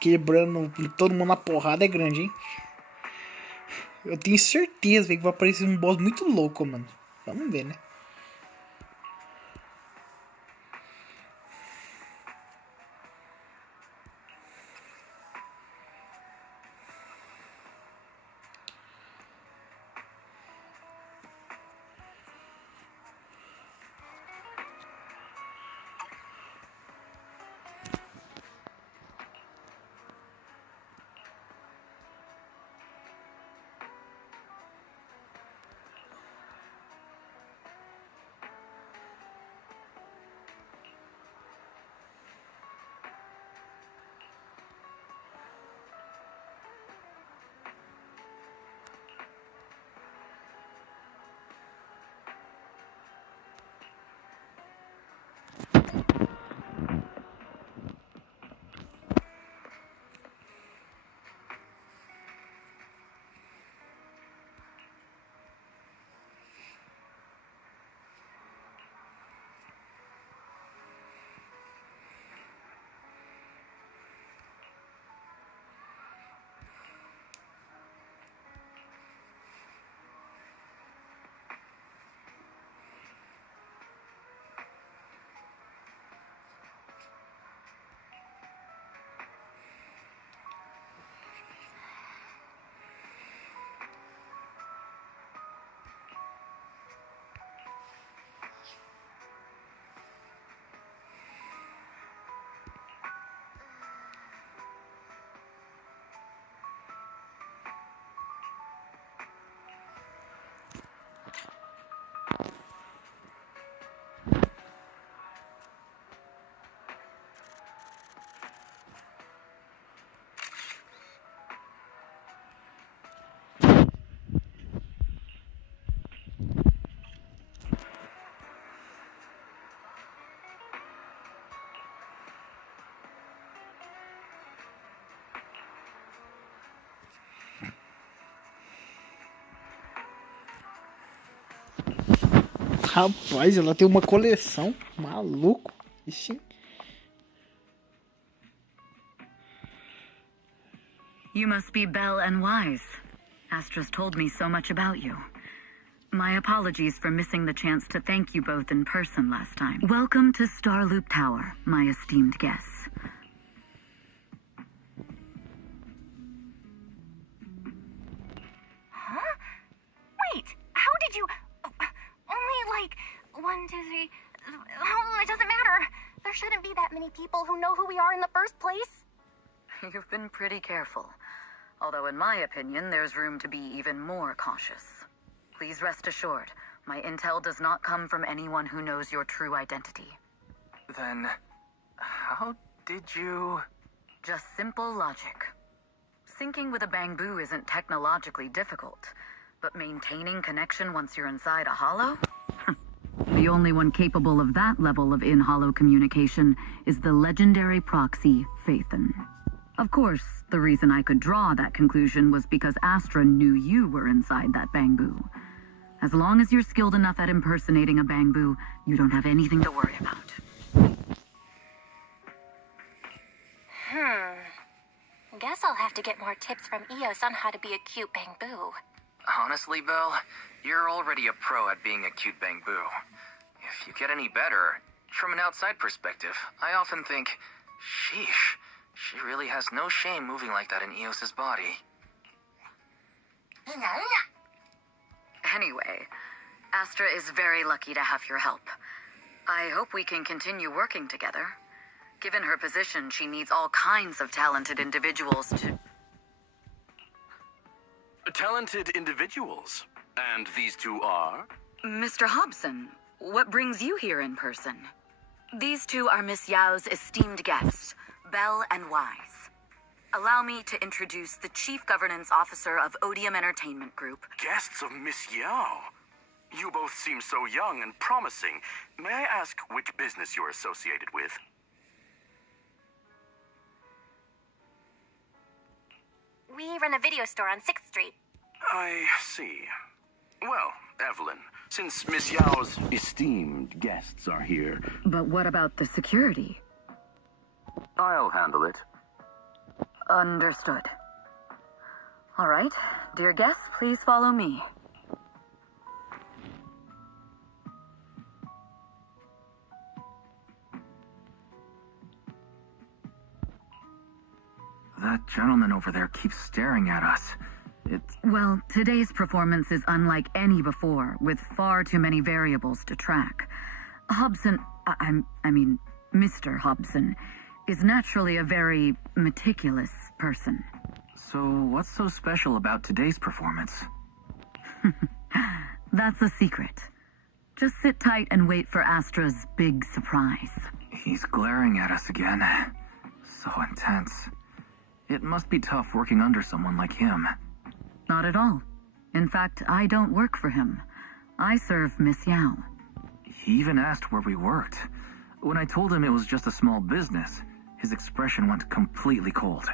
Quebrando todo mundo na porrada é grande, hein? Eu tenho certeza que vai aparecer um boss muito louco, mano. Vamos ver, né? Rapaz, ela tem uma coleção. Maluco. Ixi. You must be Belle and Wise. Astra's told me so much about you. My apologies for missing the chance to thank you both in person last time. Welcome to Starloop Tower, my esteemed guests. Huh? Wait, how did you... Only like 1, 2, 3... Oh, it doesn't matter. There shouldn't be that many people who know who we are in the first place. You've been pretty careful. Although in my opinion, there's room to be even more cautious. Please rest assured, my intel does not come from anyone who knows your true identity. Then, how did you... Just simple logic. Syncing with a bamboo isn't technologically difficult, but maintaining connection once you're inside a hollow? The only one capable of that level of in-hollow communication is the legendary proxy, Phaethon. Of course, the reason I could draw that conclusion was because Astra knew you were inside that bamboo. As long as you're skilled enough at impersonating a bamboo, you don't have anything to worry about. Guess I'll have to get more tips from Eos on how to be a cute bamboo. Honestly, Belle, you're already a pro at being a cute bamboo. If you get any better, from an outside perspective, I often think, sheesh, she really has no shame moving like that in Eos's body. Anyway, Astra is very lucky to have your help. I hope we can continue working together. Given her position, she needs all kinds of talented individuals to... Talented individuals? And these two are? Mr. Hobson, what brings you here in person? These two are Miss Yao's esteemed guests, Belle and Wise. Allow me to introduce the Chief Governance Officer of Odium Entertainment Group. Guests of Miss Yao. You both seem so young and promising. May I ask which business you're associated with? We run a video store on 6th Street. I see. Well, Evelyn, since Miss Yao's esteemed guests are here... But what about the security? I'll handle it. Understood. All right, dear guests, please follow me. That gentleman over there keeps staring at us. Well, today's performance is unlike any before, with far too many variables to track. Hobson, I mean, Mr. Hobson, is naturally a very meticulous person. So what's so special about today's performance? That's a secret. Just sit tight and wait for Astra's big surprise. He's glaring at us again. So intense. It must be tough working under someone like him. Not at all. In fact, I don't work for him. I serve Miss Yao. He even asked where we worked. When I told him it was just a small business, his expression went completely cold.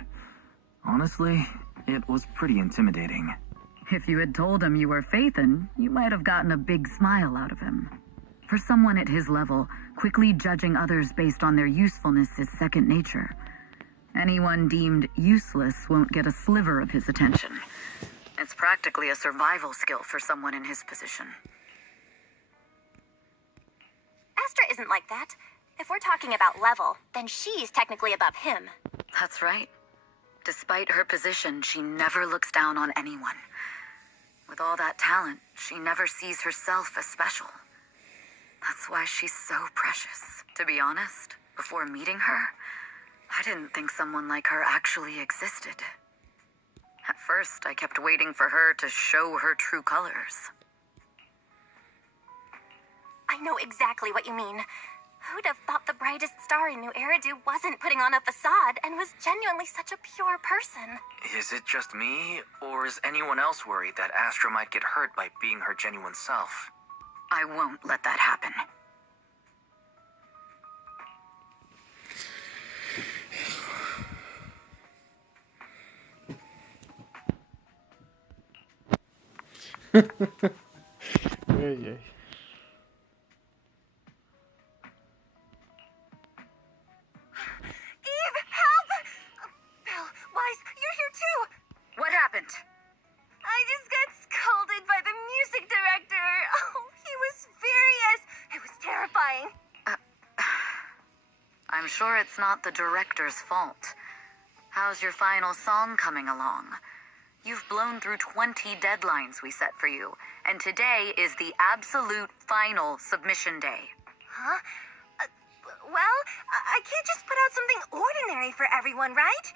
Honestly, it was pretty intimidating. If you had told him you were Phaethon, you might have gotten a big smile out of him. For someone at his level, quickly judging others based on their usefulness is second nature. Anyone deemed useless won't get a sliver of his attention. It's practically a survival skill for someone in his position. Astra isn't like that. If we're talking about level, then she's technically above him. That's right. Despite her position, she never looks down on anyone. With all that talent, she never sees herself as special. That's why she's so precious. To be honest, before meeting her, I didn't think someone like her actually existed. At first, I kept waiting for her to show her true colors. I know exactly what you mean. Who'd have thought the brightest star in New Eridu wasn't putting on a facade and was genuinely such a pure person? Is it just me, or is anyone else worried that Astra might get hurt by being her genuine self? I won't let that happen. Ai, ai. Eve, help! Belle, Wise, you're here too! What happened? I just got scolded by the music director. Oh, he was furious. It was terrifying. I'm sure it's not the director's fault. How's your final song coming along? You've blown through 20 deadlines we set for you, and today is the absolute final submission day. Huh? Well, I can't just put out something ordinary for everyone, right?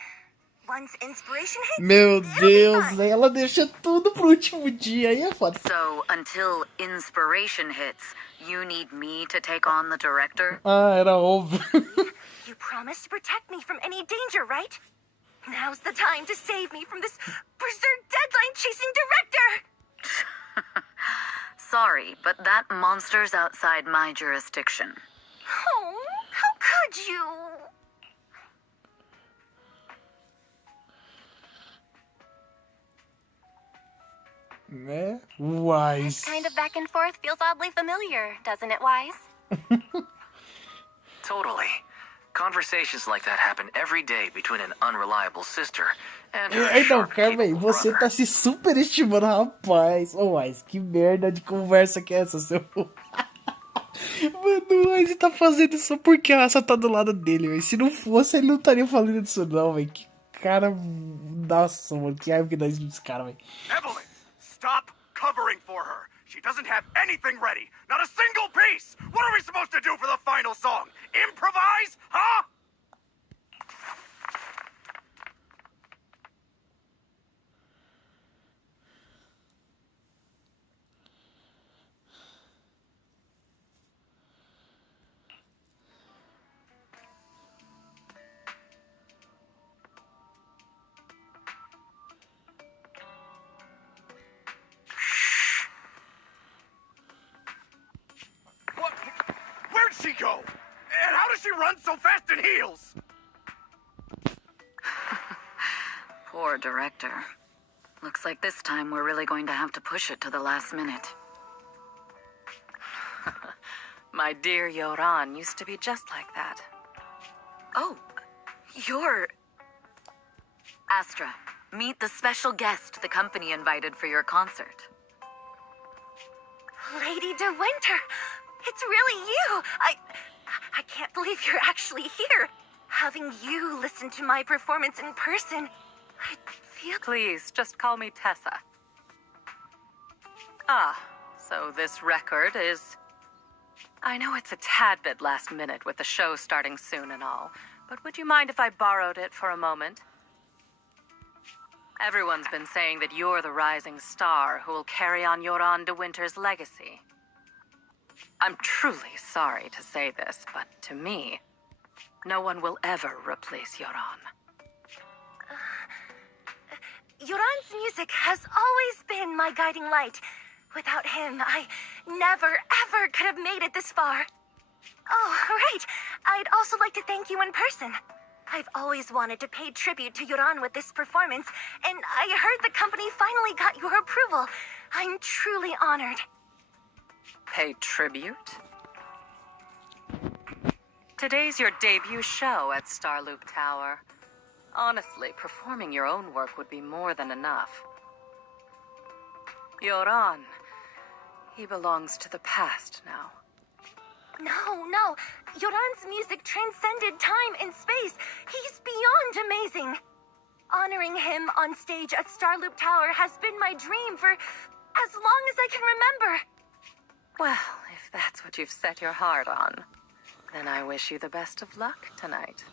Once inspiration hits, Meu it'll be Deus, fine. né? Ela deixa tudo pro último dia, aí é foda. So, until inspiration hits, you need me to take on the director? Ah, era óbvio. You promised to protect me from any danger, right? Now's the time to save me from this berserk deadline-chasing director! Sorry, but that monster's outside my jurisdiction. Oh, how could you? Né? Wise. This kind of back and forth feels oddly familiar, doesn't it, Wise? Totally. Conversations like that happen every day between an unreliable sister and her Então, sharp, calma aí, capable você brother. tá se superestimando, rapaz. Ô, Wise, que merda de conversa que é essa, seu... Mano, o Wise tá fazendo isso porque a Asa tá do lado dele, velho. Se não fosse, ele não estaria falando disso não, velho. Que cara... Nossa, mano, que raiva que dá isso desse cara, velho. Evelyn, stop covering for her. She doesn't have anything ready. Not a single piece. What are we supposed to do for the final song? Improvise? Huh? go? And how does she run so fast in heels? Poor director. Looks like this time we're really going to have to push it to the last minute. My dear Yoran used to be just like that. Oh, you're... Astra, meet the special guest the company invited for your concert. Lady De Winter, it's really you. I can't believe you're actually here. Having you listen to my performance in person, I feel... Please, just call me Tessa. Ah, so this record is... I know it's a tad bit last minute with the show starting soon and all, but would you mind if I borrowed it for a moment? Everyone's been saying that you're the rising star who will carry on Yoran De Winter's legacy. I'm truly sorry to say this, but to me, no one will ever replace Yoran. Yoran's music has always been my guiding light. Without him, I never, ever could have made it this far. Oh, right. I'd also like to thank you in person. I've always wanted to pay tribute to Yoran with this performance, and I heard the company finally got your approval. I'm truly honored. Pay tribute? Today's your debut show at Starloop Tower. Honestly, performing your own work would be more than enough. Yoran, he belongs to the past now. No. Yoran's music transcended time and space. He's beyond amazing. Honoring him on stage at Starloop Tower has been my dream for as long as I can remember. Well, if that's what you've set your heart on, then I wish you the best of luck tonight.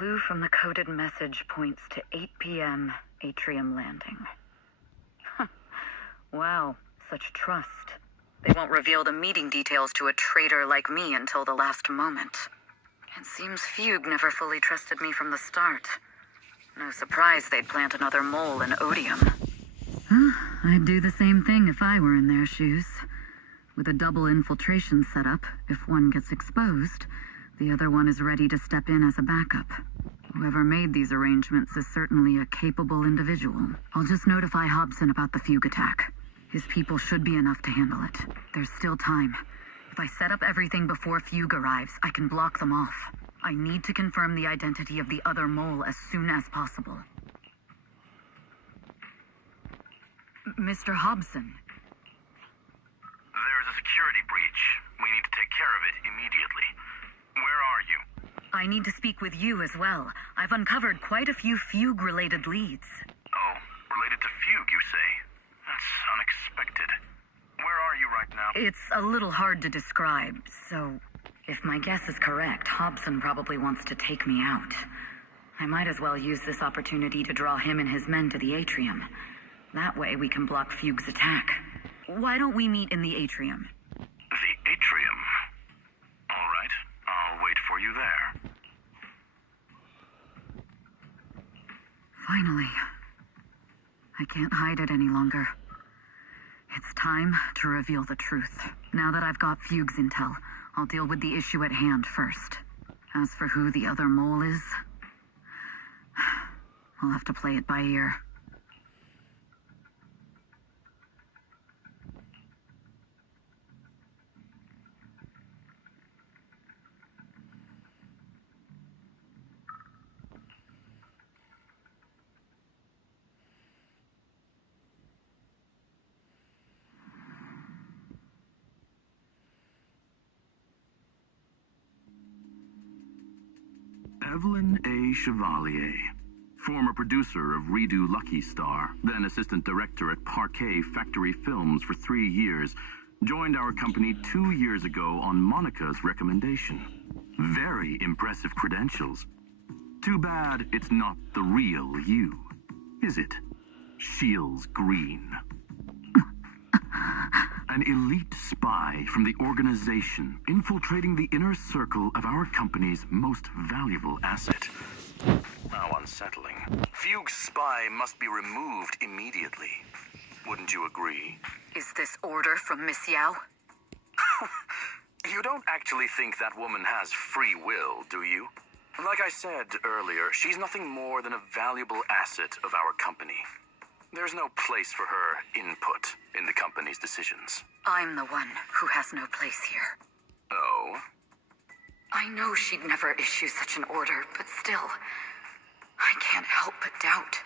clue from the coded message points to 8 p.m. Atrium Landing. Wow, such trust. They won't reveal the meeting details to a traitor like me until the last moment. It seems Fugue never fully trusted me from the start. No surprise they'd plant another mole in Odium. I'd do the same thing if I were in their shoes. With a double infiltration setup, if one gets exposed, the other one is ready to step in as a backup. Whoever made these arrangements is certainly a capable individual. I'll just notify Hobson about the Fugue attack. His people should be enough to handle it. There's still time. If I set up everything before Fugue arrives, I can block them off. I need to confirm the identity of the other mole as soon as possible. Mr. Hobson. There's a security breach. We need to take care of it immediately. Where are you? I need to speak with you as well. I've uncovered quite a few Fugue-related leads. Oh, related to Fugue, you say? That's unexpected. Where are you right now? It's a little hard to describe, so if my guess is correct, Hobson probably wants to take me out. I might as well use this opportunity to draw him and his men to the atrium. That way we can block Fugue's attack. Why don't we meet in the atrium? The atrium? All right, I'll wait for you there. Finally. I can't hide it any longer. It's time to reveal the truth. Now that I've got Fugue's intel, I'll deal with the issue at hand first. As for who the other mole is, I'll have to play it by ear. Evelyn A. Chevalier, former producer of Redo Lucky Star, then assistant director at Parquet Factory Films for 3 years, joined our company 2 years ago on Monica's recommendation. Very impressive credentials. Too bad it's not the real you, is it? Shields Green. An elite spy from the organization infiltrating the inner circle of our company's most valuable asset. How unsettling. Fugue's spy must be removed immediately. Wouldn't you agree? Is this order from Miss Yao? You don't actually think that woman has free will, do you? Like I said earlier, she's nothing more than a valuable asset of our company. There's no place for her input in the company's decisions. I'm the one who has no place here. Oh? I know she'd never issue such an order, but still, I can't help but doubt.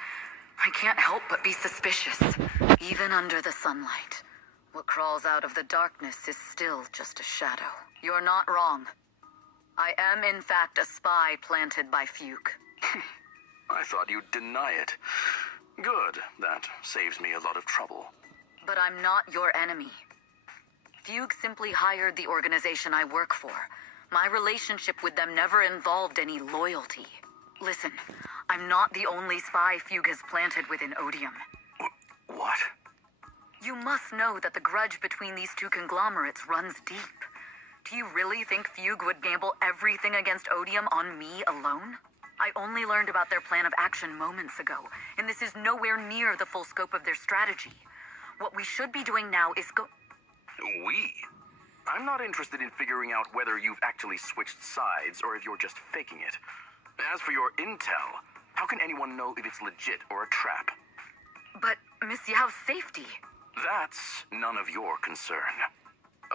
I can't help but be suspicious. Even under the sunlight, what crawls out of the darkness is still just a shadow. You're not wrong. I am, in fact, a spy planted by Fugue. I thought you'd deny it. Good. That saves me a lot of trouble. But I'm not your enemy. Fugue simply hired the organization I work for. My relationship with them never involved any loyalty. Listen, I'm not the only spy Fugue has planted within Odium. What? You must know that the grudge between these two conglomerates runs deep. Do you really think Fugue would gamble everything against Odium on me alone? I only learned about their plan of action moments ago, and this is nowhere near the full scope of their strategy. What we should be doing now is We? I'm not interested in figuring out whether you've actually switched sides or if you're just faking it. As for your intel, how can anyone know if it's legit or a trap? But Miss Yao's safety... That's none of your concern.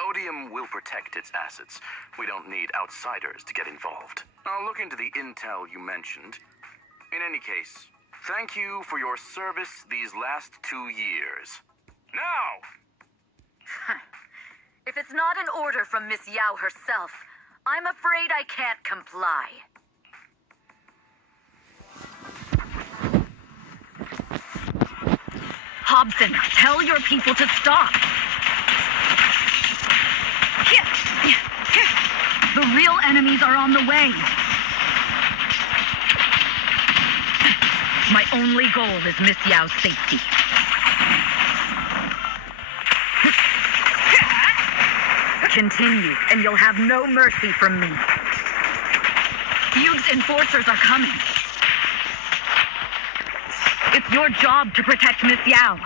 Odium will protect its assets. We don't need outsiders to get involved. I'll look into the intel you mentioned. In any case, thank you for your service these last 2 years. Now! If it's not an order from Miss Yao herself, I'm afraid I can't comply. Hobson, tell your people to stop! The real enemies are on the way! My only goal is Miss Yao's safety. Continue, and you'll have no mercy from me. Fugue's enforcers are coming. It's your job to protect Miss Yao.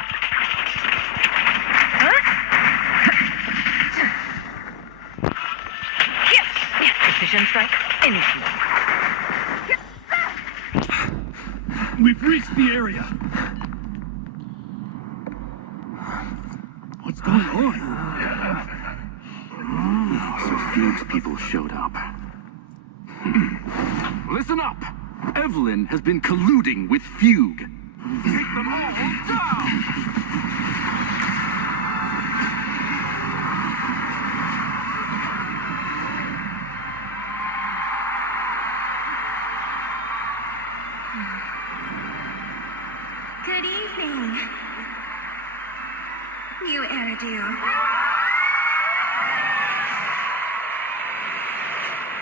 Precision strike, initiate. We've reached the area. What's going on? So Fugue's people showed up. Listen up! Evelyn has been colluding with Fugue. Take them all down! Good evening, new Eridu.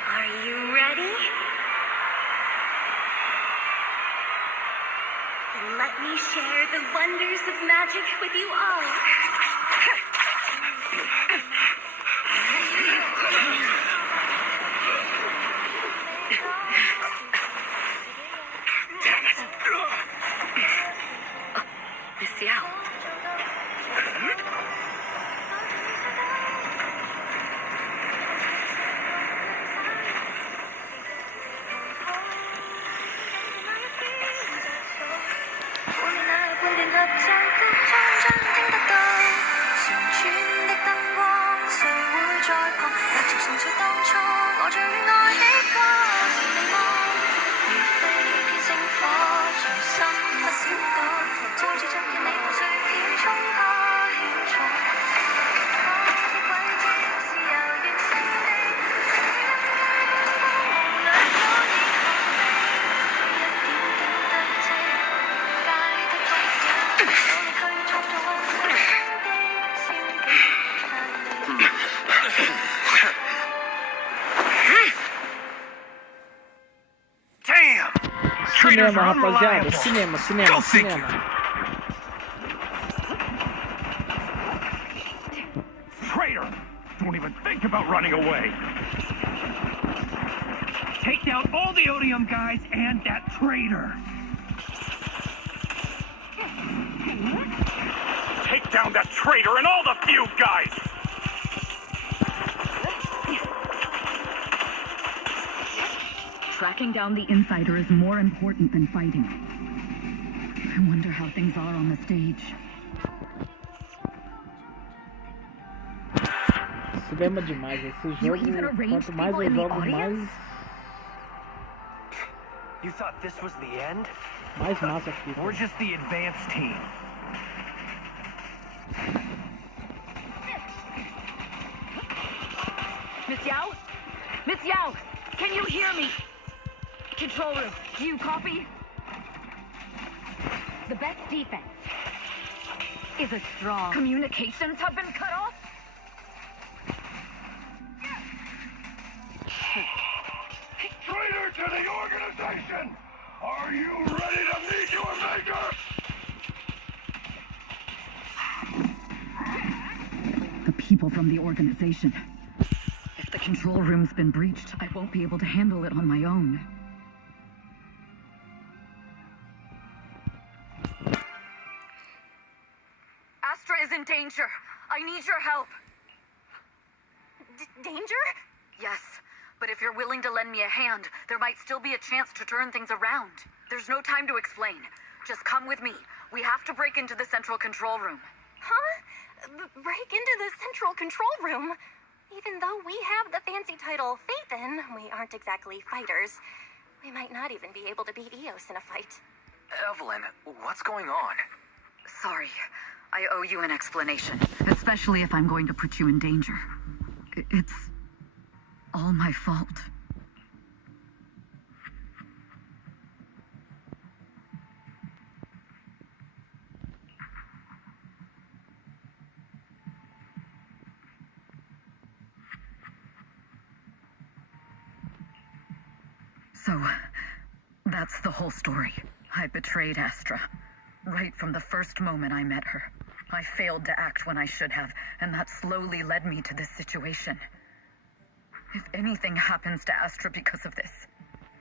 Are you ready? Then let me share the wonders of magic with you all. Miss Yao. Cinema, rapaziada. Cinema. Traitor! Don't even think about running away! Take down all the Odium guys and that traitor! Take down that traitor and all the Fugue guys! Tracking down the insider is more important than fighting. I wonder how things are on the stage. Cinema demais. Esse jogo, quanto mais eu jogo, mais You thought this was the end? massa fica. We're just the advanced team. Miss Yao? Miss Yao, can you hear me? Control room, do you copy? The best defense is a strong... Communications have been cut off? Traitor to the organization! Are you ready to meet your maker? The people from the organization. If the control room's been breached, I won't be able to handle it on my own. Astra is in danger. I need your help. Danger? Yes, but if you're willing to lend me a hand, there might still be a chance to turn things around. There's no time to explain. Just come with me. We have to break into the central control room. Huh? Break into the central control room? Even though we have the fancy title Phaethon, we aren't exactly fighters. We might not even be able to beat Eos in a fight. Evelyn, what's going on? Sorry. I owe you an explanation, especially if I'm going to put you in danger. It's all my fault. So, that's the whole story. I betrayed Astra. Right from the first moment I met her. I failed to act when I should have, and that slowly led me to this situation. If anything happens to Astra because of this,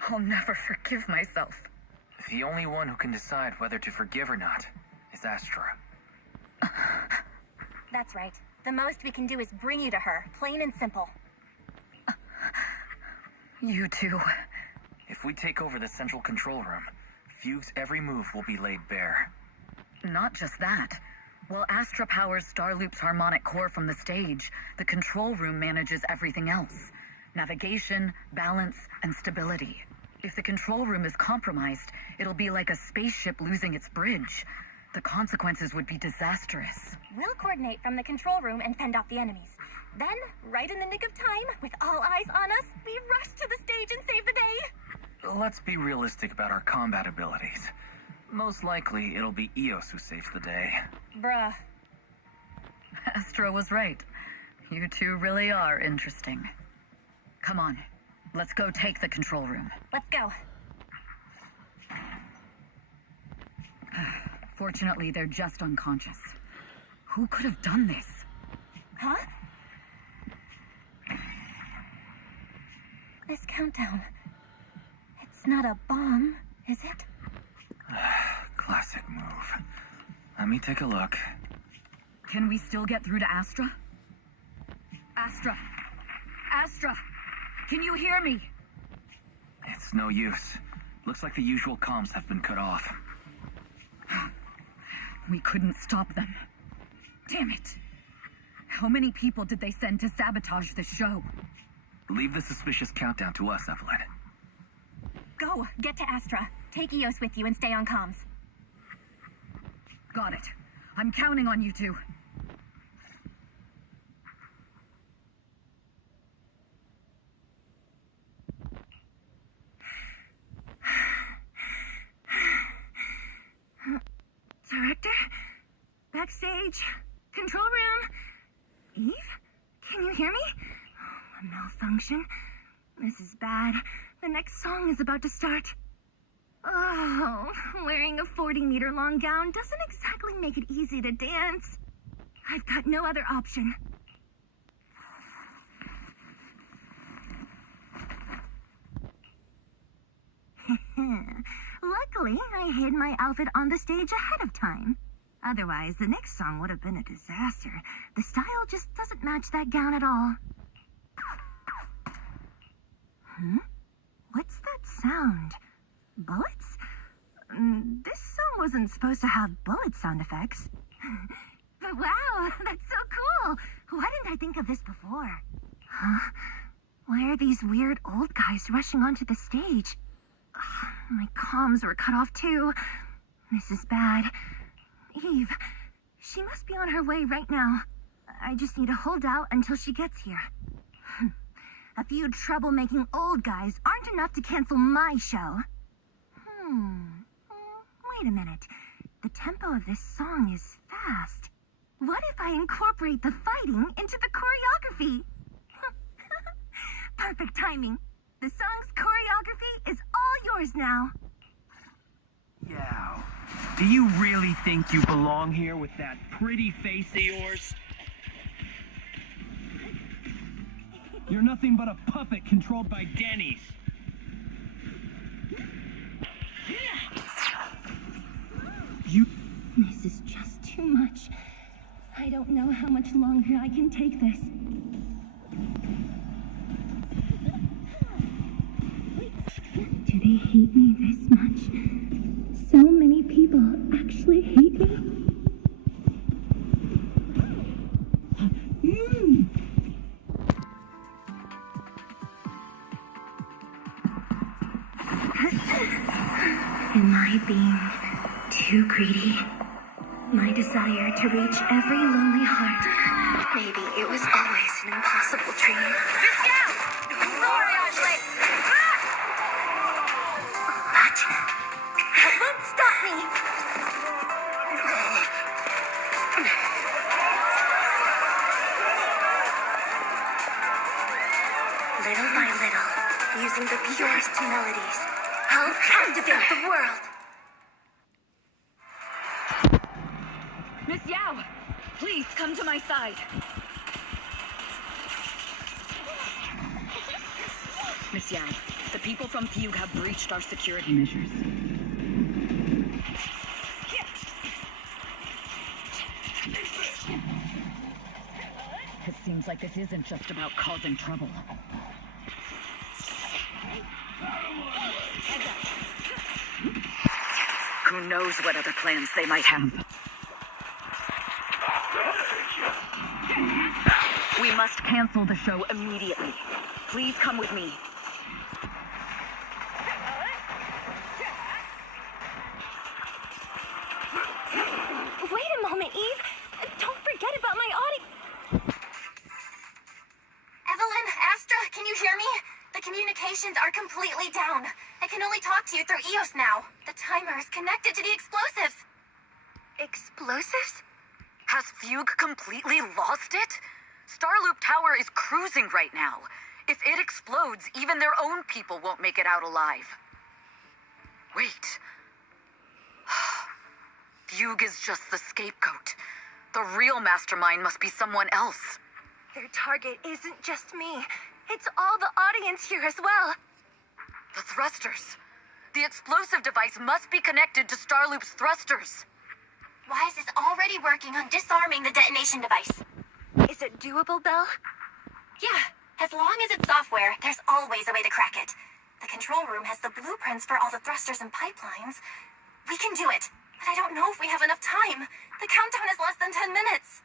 I'll never forgive myself. The only one who can decide whether to forgive or not is Astra. That's right. The most we can do is bring you to her, plain and simple. You two. If we take over the central control room, Fugue's every move will be laid bare. Not just that. While Astra powers Starloop's harmonic core from the stage, the control room manages everything else. Navigation, balance, and stability. If the control room is compromised, it'll be like a spaceship losing its bridge. The consequences would be disastrous. We'll coordinate from the control room and fend off the enemies. Then, right in the nick of time, with all eyes on us, we rush to the stage and save the day. Let's be realistic about our combat abilities. Most likely, it'll be Eos who saves the day. Bruh. Astra was right. You two really are interesting. Come on, let's go take the control room. Let's go. Fortunately, they're just unconscious. Who could have done this? Huh? This countdown. It's not a bomb, is it? Classic move. Let me take a look. Can we still get through to Astra? Astra! Astra! Can you hear me? It's no use. Looks like the usual comms have been cut off. We couldn't stop them. Damn it! How many people did they send to sabotage the show? Leave the suspicious countdown to us, Evelyn. Go, get to Astra. Take Eos with you and stay on comms. Got it. I'm counting on you two. Director? Backstage? Control room? Eve? Can you hear me? A malfunction? This is bad. The next song is about to start. Oh, wearing a 40-meter long gown doesn't exactly make it easy to dance. I've got no other option. Luckily, I hid my outfit on the stage ahead of time. Otherwise, the next song would have been a disaster. The style just doesn't match that gown at all. What's that sound? Bullets? This song wasn't supposed to have bullet sound effects. But wow, that's so cool! Why didn't I think of this before? Huh? Why are these weird old guys rushing onto the stage? My comms were cut off too. This is bad. Eve, she must be on her way right now. I just need to hold out until she gets here. A few troublemaking old guys aren't enough to cancel my show. Wait a minute. The tempo of this song is fast. What if I incorporate the fighting into the choreography? Perfect timing. The song's choreography is all yours now. Yeah. Do you really think you belong here with that pretty face of yours? You're nothing but a puppet controlled by Denny's. This is just too much. I don't know how much longer I can take this. Do they hate me this much? So many people actually hate me? Am I being too greedy? My desire to reach every lonely heart. Maybe it was always an impossible dream. Let's go! Sorry, I'm late. What? That won't stop me! Little by little, using the purest melodies, I'll captivate the world. Miss Yao, please come to my side. Miss Yao, the people from Fugue have breached our security measures. It seems like this isn't just about causing trouble. Who knows what other plans they might have? We must cancel the show immediately. Please come with me. Wait a moment, Eve. Don't forget about my audio. Evelyn, Astra, can you hear me? The communications are completely down. I can only talk to you through EOS now. The timer is connected to the explosives. Explosives? Has Fugue completely lost it? Starloop Tower is cruising right now. If it explodes, even their own people won't make it out alive. Wait. Fugue is just the scapegoat. The real mastermind must be someone else. Their target isn't just me. It's all the audience here as well. The thrusters. The explosive device must be connected to Starloop's thrusters. Wise is already working on disarming the detonation device. Is it doable, Belle? Yeah, as long as it's software, there's always a way to crack it. The control room has the blueprints for all the thrusters and pipelines. We can do it, but I don't know if we have enough time. The countdown is less than 10 minutes.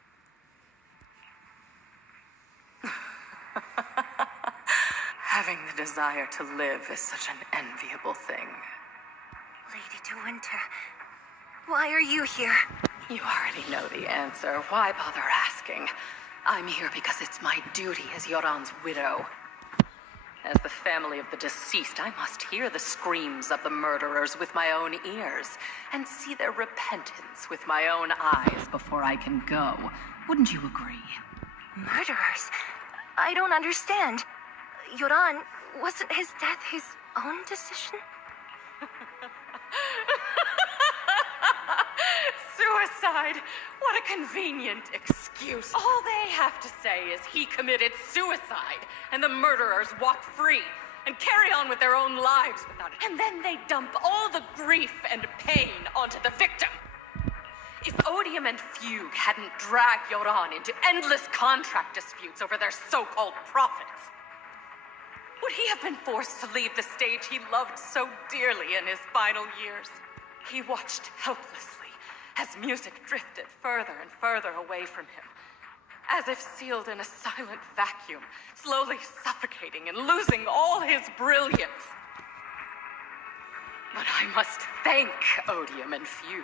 Having the desire to live is such an enviable thing. Lady De Winter, why are you here? You already know the answer. Why bother asking? I'm here because it's my duty as Yoran's widow. As the family of the deceased, I must hear the screams of the murderers with my own ears and see their repentance with my own eyes before I can go. Wouldn't you agree? Murderers? I don't understand. Yoran, wasn't his death his own decision? Suicide? What a convenient excuse. All they have to say is he committed suicide, and the murderers walk free and carry on with their own lives without it. And then they dump all the grief and pain onto the victim. If Odium and Fugue hadn't dragged Yoran into endless contract disputes over their so-called profits, would he have been forced to leave the stage he loved so dearly in his final years? He watched helplessly as music drifted further and further away from him, as if sealed in a silent vacuum, slowly suffocating and losing all his brilliance. But I must thank Odium and Fugue,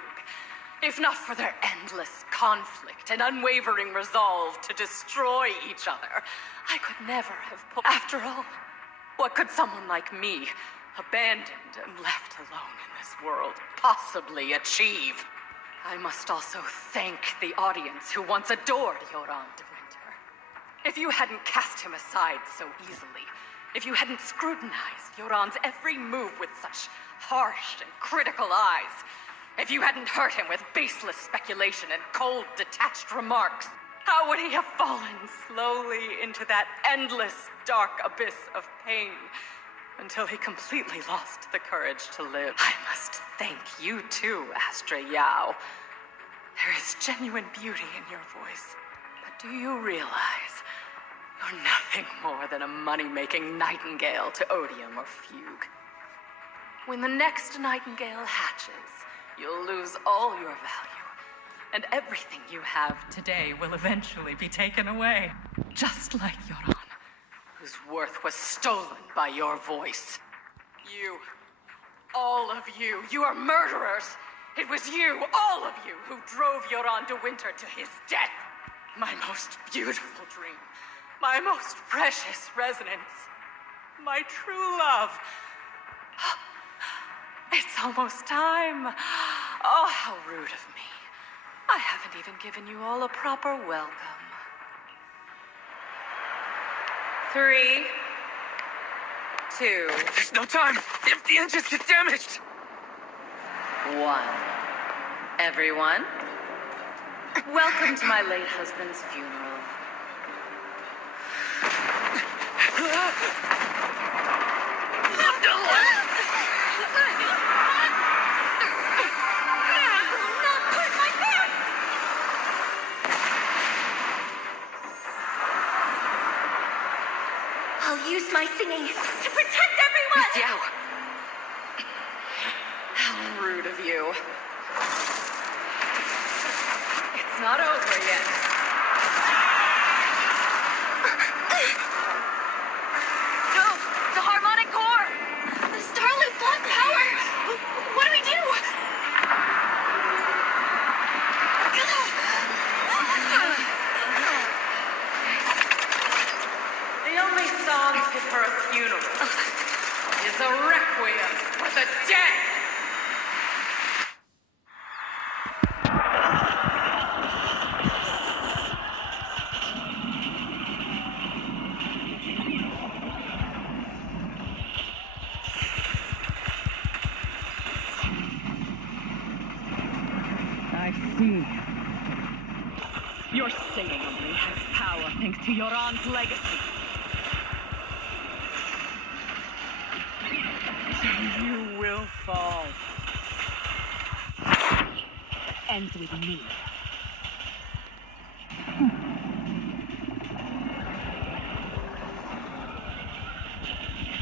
if not for their endless conflict and unwavering resolve to destroy each other. I could never have pulled. After all, what could someone like me, abandoned and left alone in this world, possibly achieve? I must also thank the audience who once adored Yoran de Winter. If you hadn't cast him aside so easily, if you hadn't scrutinized Yoran's every move with such harsh and critical eyes, if you hadn't hurt him with baseless speculation and cold, detached remarks, how would he have fallen slowly into that endless, dark abyss of pain until he completely lost the courage to live? I must thank you too, Astra Yao. There is genuine beauty in your voice, but do you realize you're nothing more than a money-making nightingale to Odium or Fugue? When the next nightingale hatches, you'll lose all your value, and everything you have today will eventually be taken away, just like Yoran, whose worth was stolen by your voice. You, all of you, you are murderers! It was you, all of you, who drove Yoran de Winter to his death! My most beautiful dream, my most precious resonance, my true love. It's almost time. Oh, how rude of me. I haven't even given you all a proper welcome. 3, 2... There's no time! If the engines get damaged! 1. Everyone, Welcome to my late husband's funeral. I'll use my singing to protect everyone! Miss Yao. How rude of you. It's not over yet. No! The harmonic core! The star loop's lost power! What do we do? The only song fit for a funeral is a requiem for the dead! I see. Your singing only has power thanks to Yoran's legacy. So you will fall. Ends with me.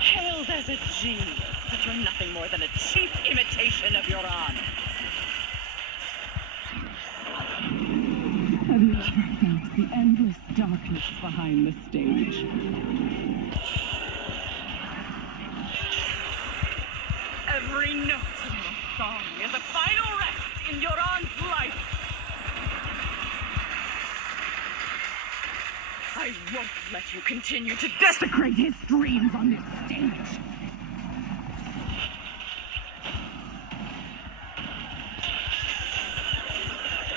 Hailed as a genius, but you're nothing more than a cheap imitation of Yoran. Have you ever felt the endless darkness behind the stage? Every note in your song is a final rest in Yoran's life. I won't let you continue to desecrate his dreams on this stage.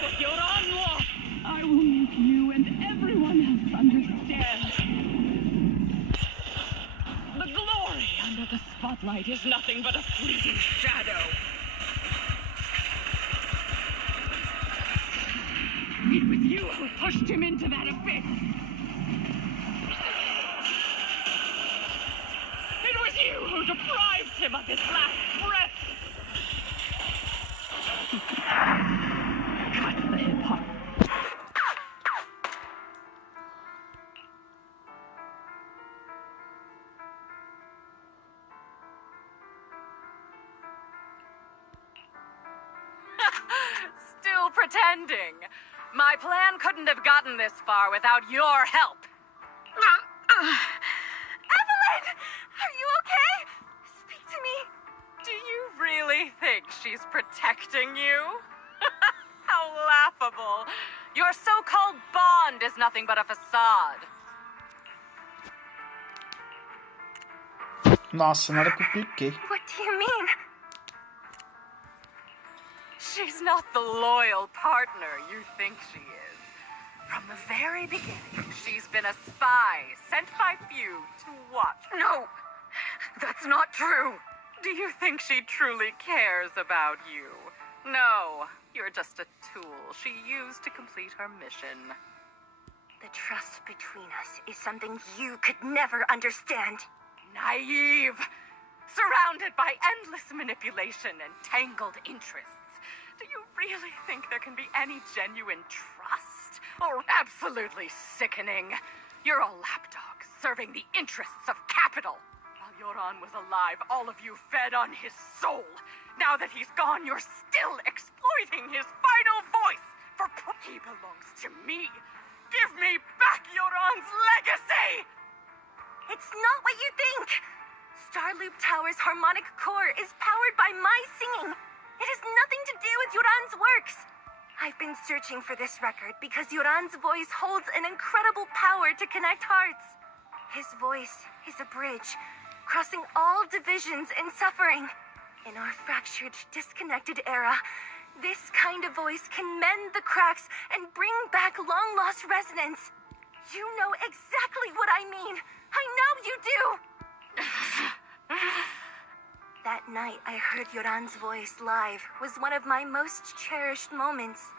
What Yoran lost, I will make you and everyone else understand. The glory under the spotlight is nothing but a fleeting shadow. It was you who pushed him into that abyss. It was you who deprived him of his last breath. Cut the hip-hop. Still pretending. My plan couldn't have gotten this far without your help. Evelyn! Are you okay? Speak to me. Do you really think she's protecting you? How laughable. Your so-called bond is nothing but a facade. Nossa, na hora que eu cliquei. What do you mean? She's not the loyal partner you think she is. From the very beginning, she's been a spy sent by few to watch. No! That's not true! Do you think she truly cares about you? No, you're just a tool she used to complete her mission. The trust between us is something you could never understand. Naive! Surrounded by endless manipulation and tangled interests. Do you really think there can be any genuine trust? Oh, absolutely sickening. You're a lapdog serving the interests of capital. While Yoran was alive, all of you fed on his soul. Now that he's gone, you're still exploiting his final voice. For he belongs to me. Give me back Yoran's legacy! It's not what you think! Starloop Tower's harmonic core is powered by my singing. It has nothing to do with Yoran's works. I've been searching for this record because Yoran's voice holds an incredible power to connect hearts. His voice is a bridge, crossing all divisions and suffering. In our fractured, disconnected era, this kind of voice can mend the cracks and bring back long-lost resonance. You know exactly what I mean. I know you do! That night I heard Yoran's voice live was one of my most cherished moments.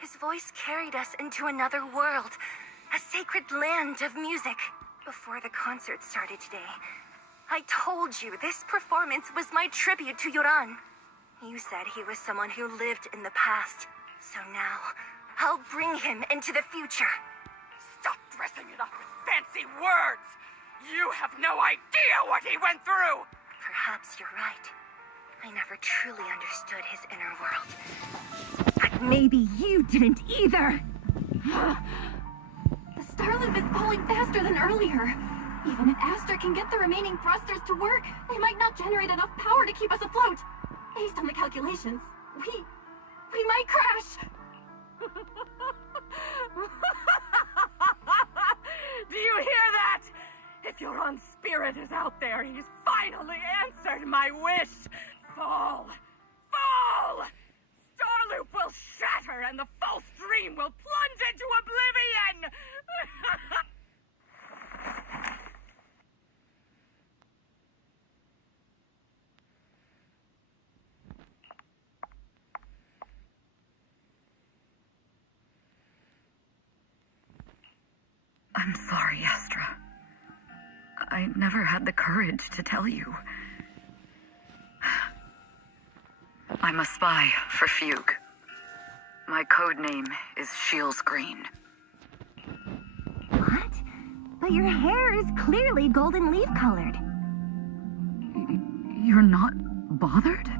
His voice carried us into another world, a sacred land of music. Before the concert started today, I told you this performance was my tribute to Yoran. You said he was someone who lived in the past, so now I'll bring him into the future. Stop dressing it up with fancy words! You have no idea what he went through! Perhaps you're right. I never truly understood his inner world. But maybe you didn't either! The star loop is falling faster than earlier. Even if Aster can get the remaining thrusters to work, they might not generate enough power to keep us afloat. Based on the calculations, we might crash. Do you hear that? If Yoran's spirit is out there, he's finally answered my wish. Fall! Fall! Starloop will shatter and the false dream will plunge into oblivion! I'm sorry, Astra. I never had the courage to tell you. I'm a spy for Fugue. My code name is Shields Green. What? But your hair is clearly golden leaf colored. You're not bothered?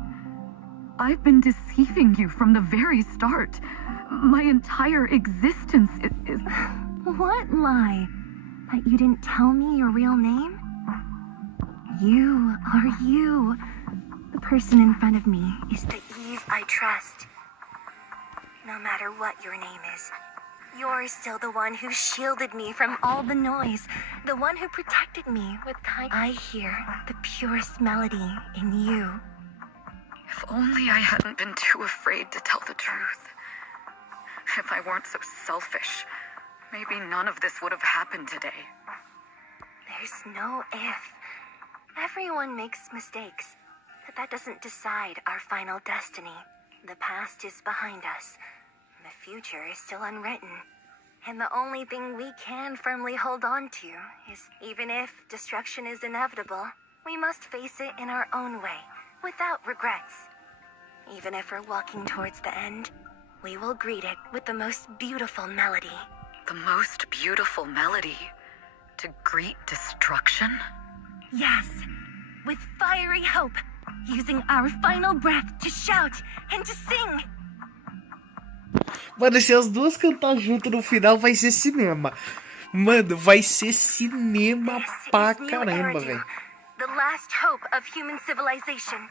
I've been deceiving you from the very start. My entire existence is... What lie? That you didn't tell me your real name? You are you. The person in front of me is the Eve I trust. No matter what your name is, you're still the one who shielded me from all the noise, the one who protected me with kind. I hear the purest melody in you. If only I hadn't been too afraid to tell the truth. If I weren't so selfish, maybe none of this would have happened today. There's no if. Everyone makes mistakes, but that doesn't decide our final destiny. The past is behind us. The future is still unwritten. And the only thing we can firmly hold on to is, even if destruction is inevitable, we must face it in our own way, without regrets. Even if we're walking towards the end, we will greet it with the most beautiful melody. The most beautiful melody? To greet destruction? Yes, with fiery hope, using our final breath to shout and to sing. Mano, se as duas cantar junto no final, vai ser cinema. Mano, vai ser cinema pra caramba, velho. The last hope of human civilization.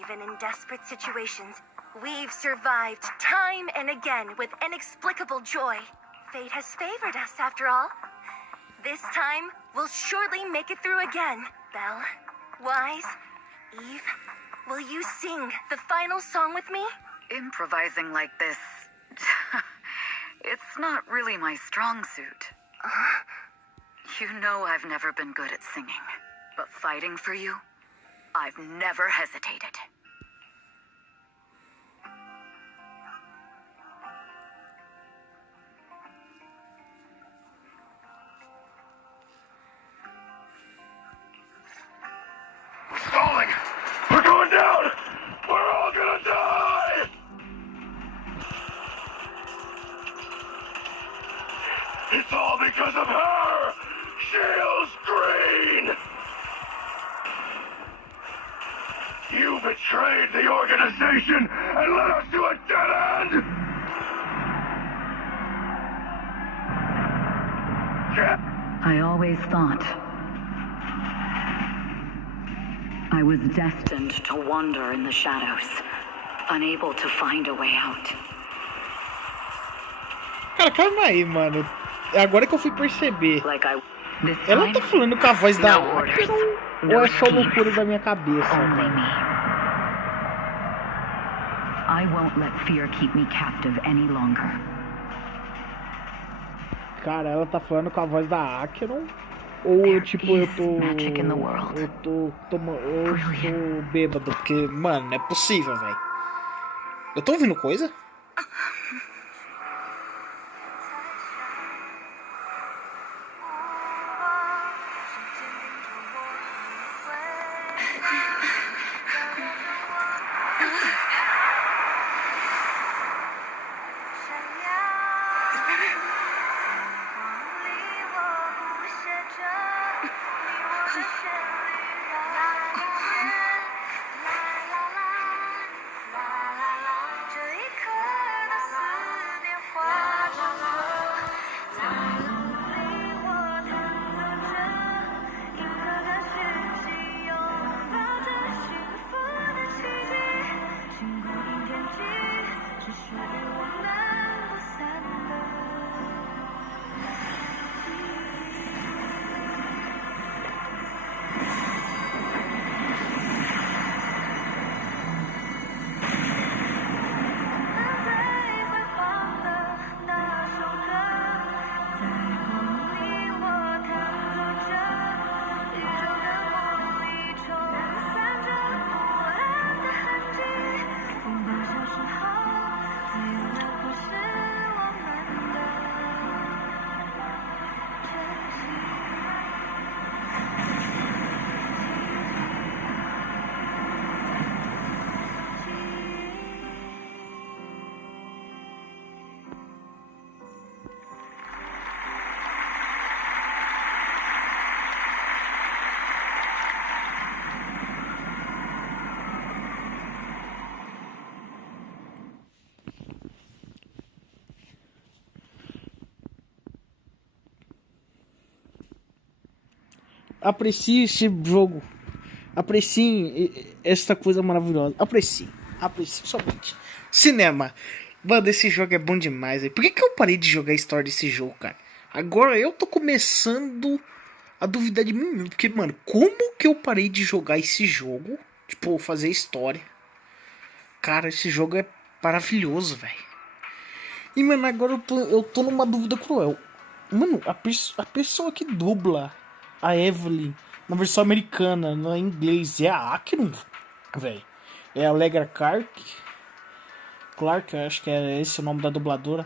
Even in desperate situations, we've survived time and again with inexplicable joy. Fate has favored us, after all. This time, we'll surely make it through again. Belle, Wise, Eve, will you sing the final song with me? Improvising like this... it's not really my strong suit. You know I've never been good at singing. But fighting for you, I've never hesitated. Falling! We're going down! We're all gonna die! It's all because of her! Shields Green! You betrayed the organization and led us to a dead end! I always thought I was destined to wander in the shadows, unable to find a way out. Cara, calma aí, mano. É agora que eu fui perceber. Ela tá falando com a voz da Acro ou é só loucura da minha cabeça? I won't let fear keep me captive any longer. Cara, ela tá falando com a voz da Acro ou tipo eu tô bêbado, porque, mano, não é possível, velho. Eu tô ouvindo coisa? Aprecie este jogo. Apreciem esta coisa maravilhosa. Apreciem somente. Cinema. Mano, esse jogo é bom demais. Véio. Por que eu parei de jogar a história desse jogo, cara? Agora eu tô começando a duvidar de mim mesmo. Porque, mano, como que eu parei de jogar esse jogo? Tipo, fazer história. Cara, esse jogo é maravilhoso, velho. E, mano, agora eu tô numa dúvida cruel. Mano, a pessoa que dubla a Evelyn na versão americana, no inglês, é a Akron, velho. É a Allegra Clark, acho que é esse o nome da dubladora.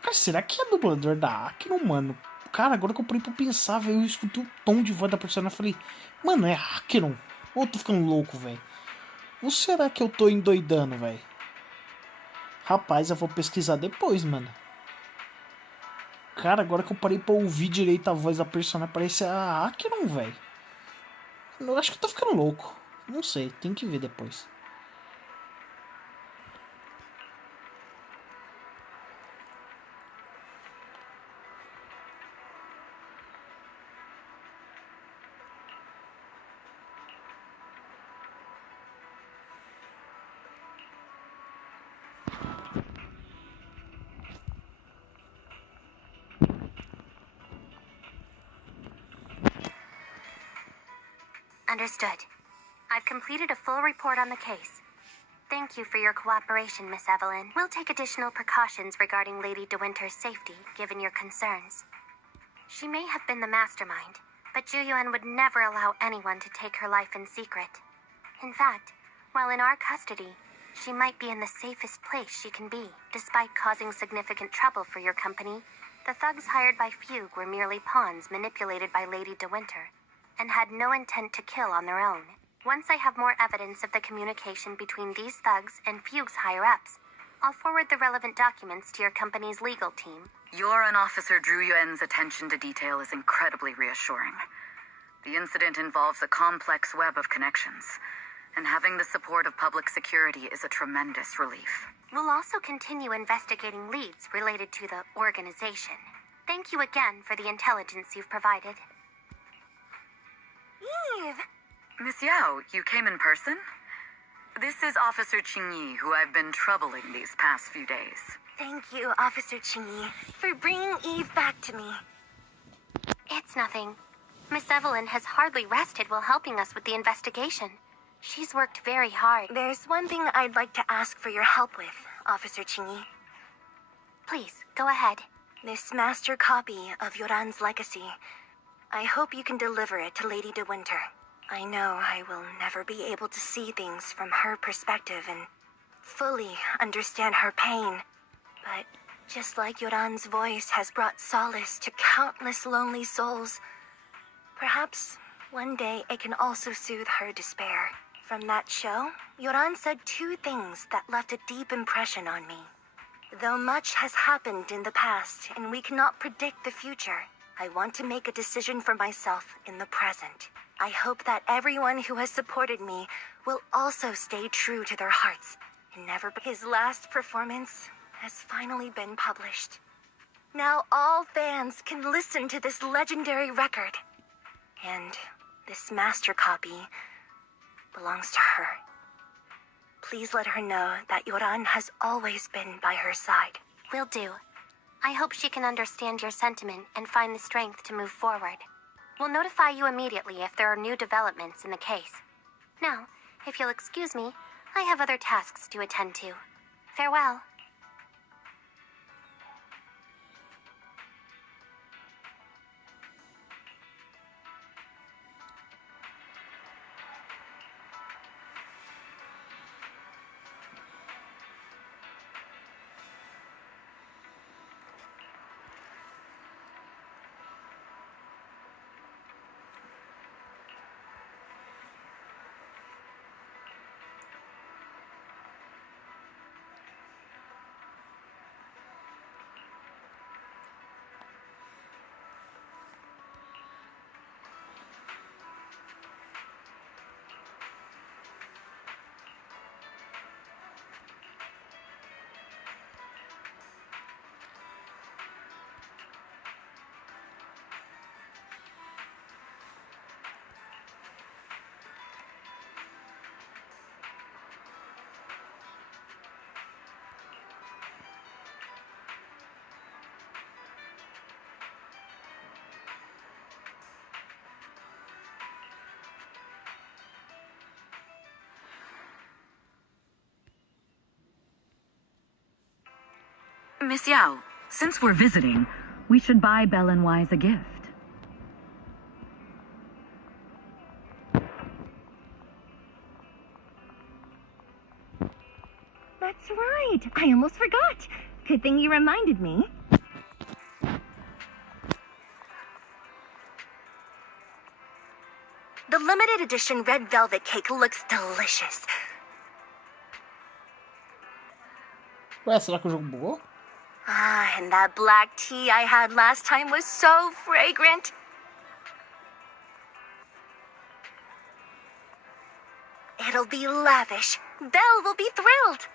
Cara, será que é dublador da Akron, mano? Cara, agora que eu parei pra pensar, velho, eu escutei o tom de voz da personagem e falei, mano, é Akron? Ou eu tô ficando louco, velho? Ou será que eu tô endoidando, velho? Rapaz, eu vou pesquisar depois, mano. Cara, agora que eu parei pra ouvir direito a voz da personagem, parece a Akron, velho. Eu acho que eu tô ficando louco. Não sei, tem que ver depois. Understood. I've completed a full report on the case. Thank you for your cooperation, Miss Evelyn. We'll take additional precautions regarding Lady De Winter's safety, given your concerns. She may have been the mastermind, but Juyuan would never allow anyone to take her life in secret. In fact, while in our custody, she might be in the safest place she can be. Despite causing significant trouble for your company, the thugs hired by Fugue were merely pawns manipulated by Lady De Winter, and had no intent to kill on their own. Once I have more evidence of the communication between these thugs and Fugue's higher-ups, I'll forward the relevant documents to your company's legal team. Your and Officer Drew Yuen's attention to detail is incredibly reassuring. The incident involves a complex web of connections, and having the support of public security is a tremendous relief. We'll also continue investigating leads related to the organization. Thank you again for the intelligence you've provided. Eve! Miss Yao, you came in person? This is Officer Qingyi, who I've been troubling these past few days. Thank you, Officer Qingyi, for bringing Eve back to me. It's nothing. Miss Evelyn has hardly rested while helping us with the investigation. She's worked very hard. There's one thing I'd like to ask for your help with, Officer Qingyi. Please, go ahead. This master copy of Yoran's legacy. I hope you can deliver it to Lady De Winter. I know I will never be able to see things from her perspective and fully understand her pain. But just like Yoran's voice has brought solace to countless lonely souls, perhaps One day I can also soothe her despair. From that show, Yoran said 2 things that left a deep impression on me. Though much has happened in the past and we cannot predict the future, I want to make a decision for myself in the present. I hope that everyone who has supported me will also stay true to their hearts and never. His last performance has finally been published. Now all fans can listen to this legendary record. And this master copy belongs to her. Please let her know that Yoran has always been by her side. Will do. I hope she can understand your sentiment and find the strength to move forward. We'll notify you immediately if there are new developments in the case. Now, if you'll excuse me, I have other tasks to attend to. Farewell. Miss Yao, since we're visiting, we should buy Belle and Wise a gift. That's right. I almost forgot. Good thing you reminded me. The limited edition red velvet cake looks delicious. Ué, será que o jogo bugou? Ah, and that black tea I had last time was so fragrant. It'll be lavish. Belle will be thrilled.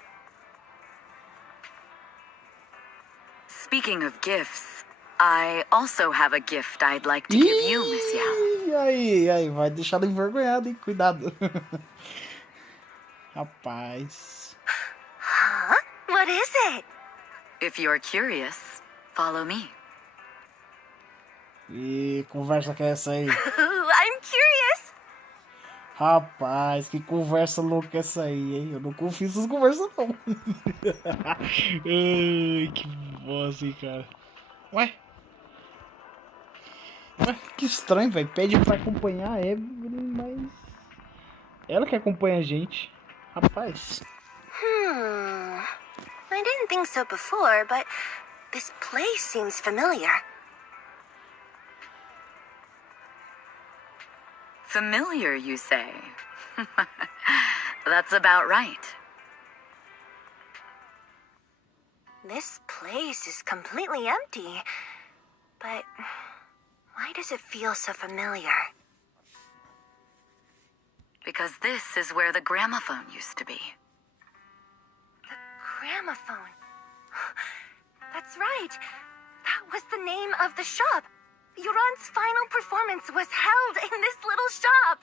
Speaking of gifts, I also have a gift I'd like to give you, Miss Yao. Aí, vai deixar ela envergonhada, hein? Cuidado. Rapaz. Huh? What is it? If you're curious, follow me. E conversa que é essa aí? I'm curious. Rapaz, que conversa louca essa aí, hein? Eu não confio nessas conversas, não. Ai, que bosta, hein, cara. Ué, que estranho, velho. Pede pra acompanhar a Evelyn, mas ela que acompanha a gente. Rapaz. I didn't think so before, but this place seems familiar. Familiar, you say? That's about right. This place is completely empty, but why does it feel so familiar? Because this is where the gramophone used to be. Gramophone. That's right. That was the name of the shop. Yoran's final performance was held in this little shop.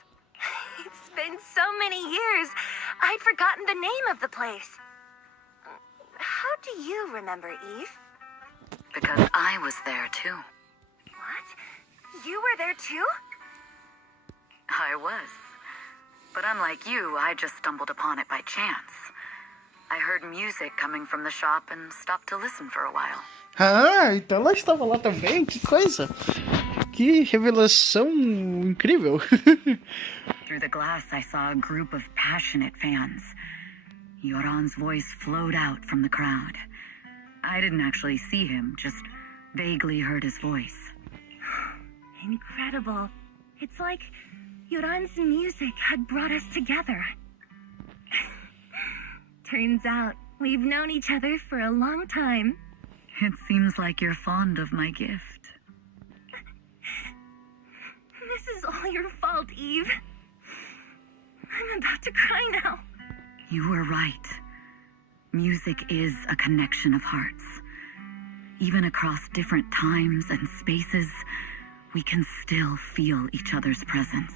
It's been so many years, I'd forgotten the name of the place. How do you remember, Eve? Because I was there too. What? You were there too? I was. But unlike you, I just stumbled upon it by chance. I heard music coming from the shop and stopped to listen for a while. Ah, então ela estava lá também? Que coisa! Que revelação incrível! Through the glass, I saw a group of passionate fans. Yoran's voice flowed out from the crowd. I didn't actually see him, just vaguely heard his voice. Incredible. It's like Yoran's music had brought us together. Turns out, we've known each other for a long time. It seems like you're fond of my gift. This is all your fault, Eve. I'm about to cry now. You were right. Music is a connection of hearts. Even across different times and spaces, we can still feel each other's presence.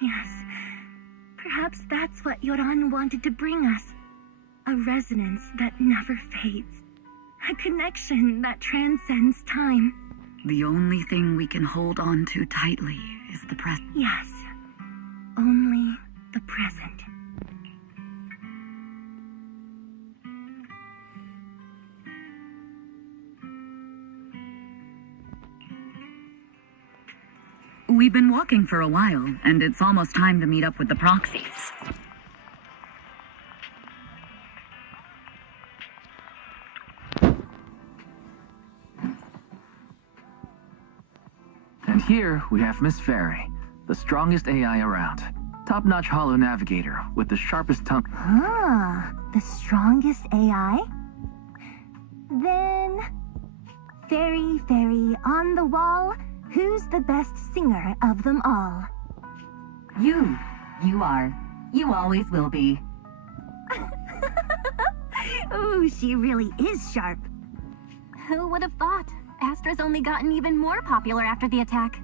Yes. Perhaps that's what Yoran wanted to bring us. A resonance that never fades. A connection that transcends time. The only thing we can hold on to tightly is the present. Yes. Only the present. We've been walking for a while, and it's almost time to meet up with the proxies. And here we have Miss Fairy, the strongest AI around. Top-notch holo navigator with the sharpest tongue. Ah, the strongest AI? Then... Fairy, fairy, on the wall, who's the best singer of them all? You. You are. You always will be. Ooh, she really is sharp. Who would have thought? Astra's only gotten even more popular after the attack.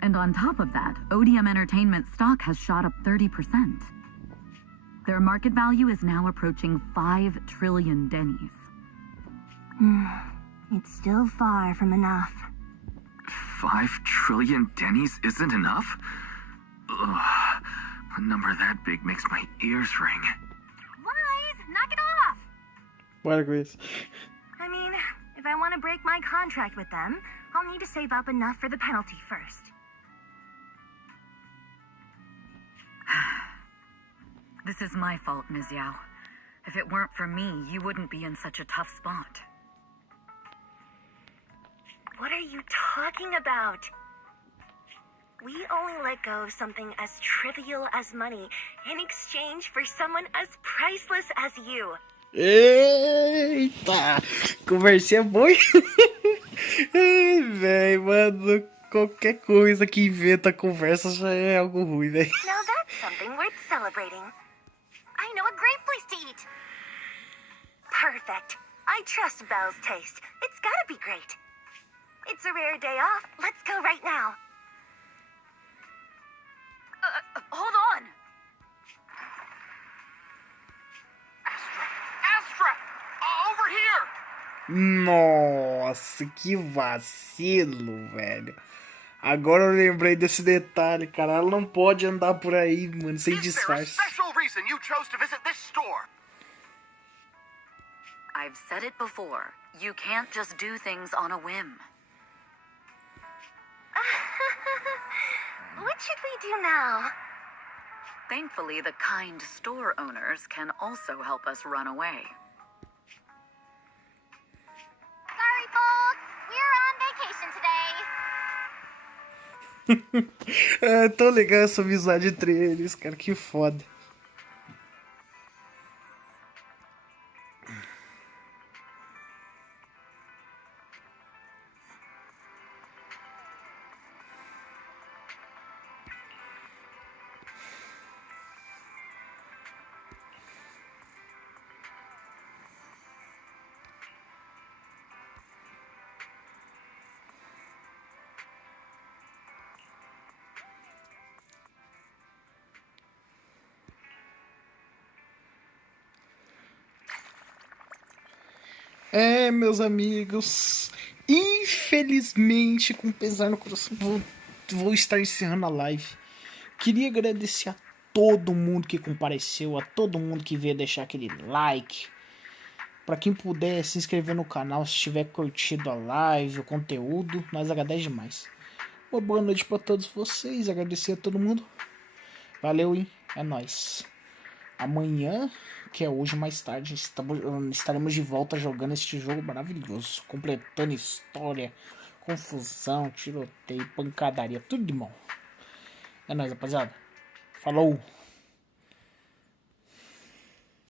And on top of that, Odium Entertainment stock has shot up 30%. Their market value is now approaching 5 trillion dennies. It's still far from enough. 5 trillion dennies isn't enough? Ugh, a number that big makes my ears ring. Wise, knock it off! Bora com isso. I mean, if I want to break my contract with them, I'll need to save up enough for the penalty first. This is my fault, Ms. Yao. If it weren't for me, you wouldn't be in such a tough spot. What are you talking about? We only let go of something as trivial as money in exchange for someone as priceless as you. Eita! Conversinha boa. Ai, velho, mano. Qualquer coisa que inventa conversa já é algo ruim, velho. Now that's something worth celebrating. I know a great place to eat. Perfect. I trust Belle's taste. It's gotta be great. It's a rare day off. Let's go right now. Hold on! Astra! Over here! Nossa, que vacilo, velho. Agora eu lembrei desse detalhe, cara. Ela não pode andar por aí, mano, sem disfarce. Special reason you chose to visit this store? I've said it before. You can't just do things on a whim. What should we do now? Thankfully, the kind store owners can also help us run away. Sorry, folks. We're on vacation today. É tão legal essa amizade entre eles, cara. Que foda. É, meus amigos, infelizmente, com pesar no coração, vou estar encerrando a live. Queria agradecer a todo mundo que compareceu, a todo mundo que veio deixar aquele like. Pra quem puder se inscrever no canal, se tiver curtido a live, o conteúdo, nós agradecemos demais. Uma boa noite pra todos vocês, agradecer a todo mundo. Valeu, hein? É nóis. Amanhã, que é hoje mais tarde, estaremos de volta jogando este jogo maravilhoso, completando história, confusão, tiroteio, pancadaria, tudo de bom. É nóis, rapaziada. Falou!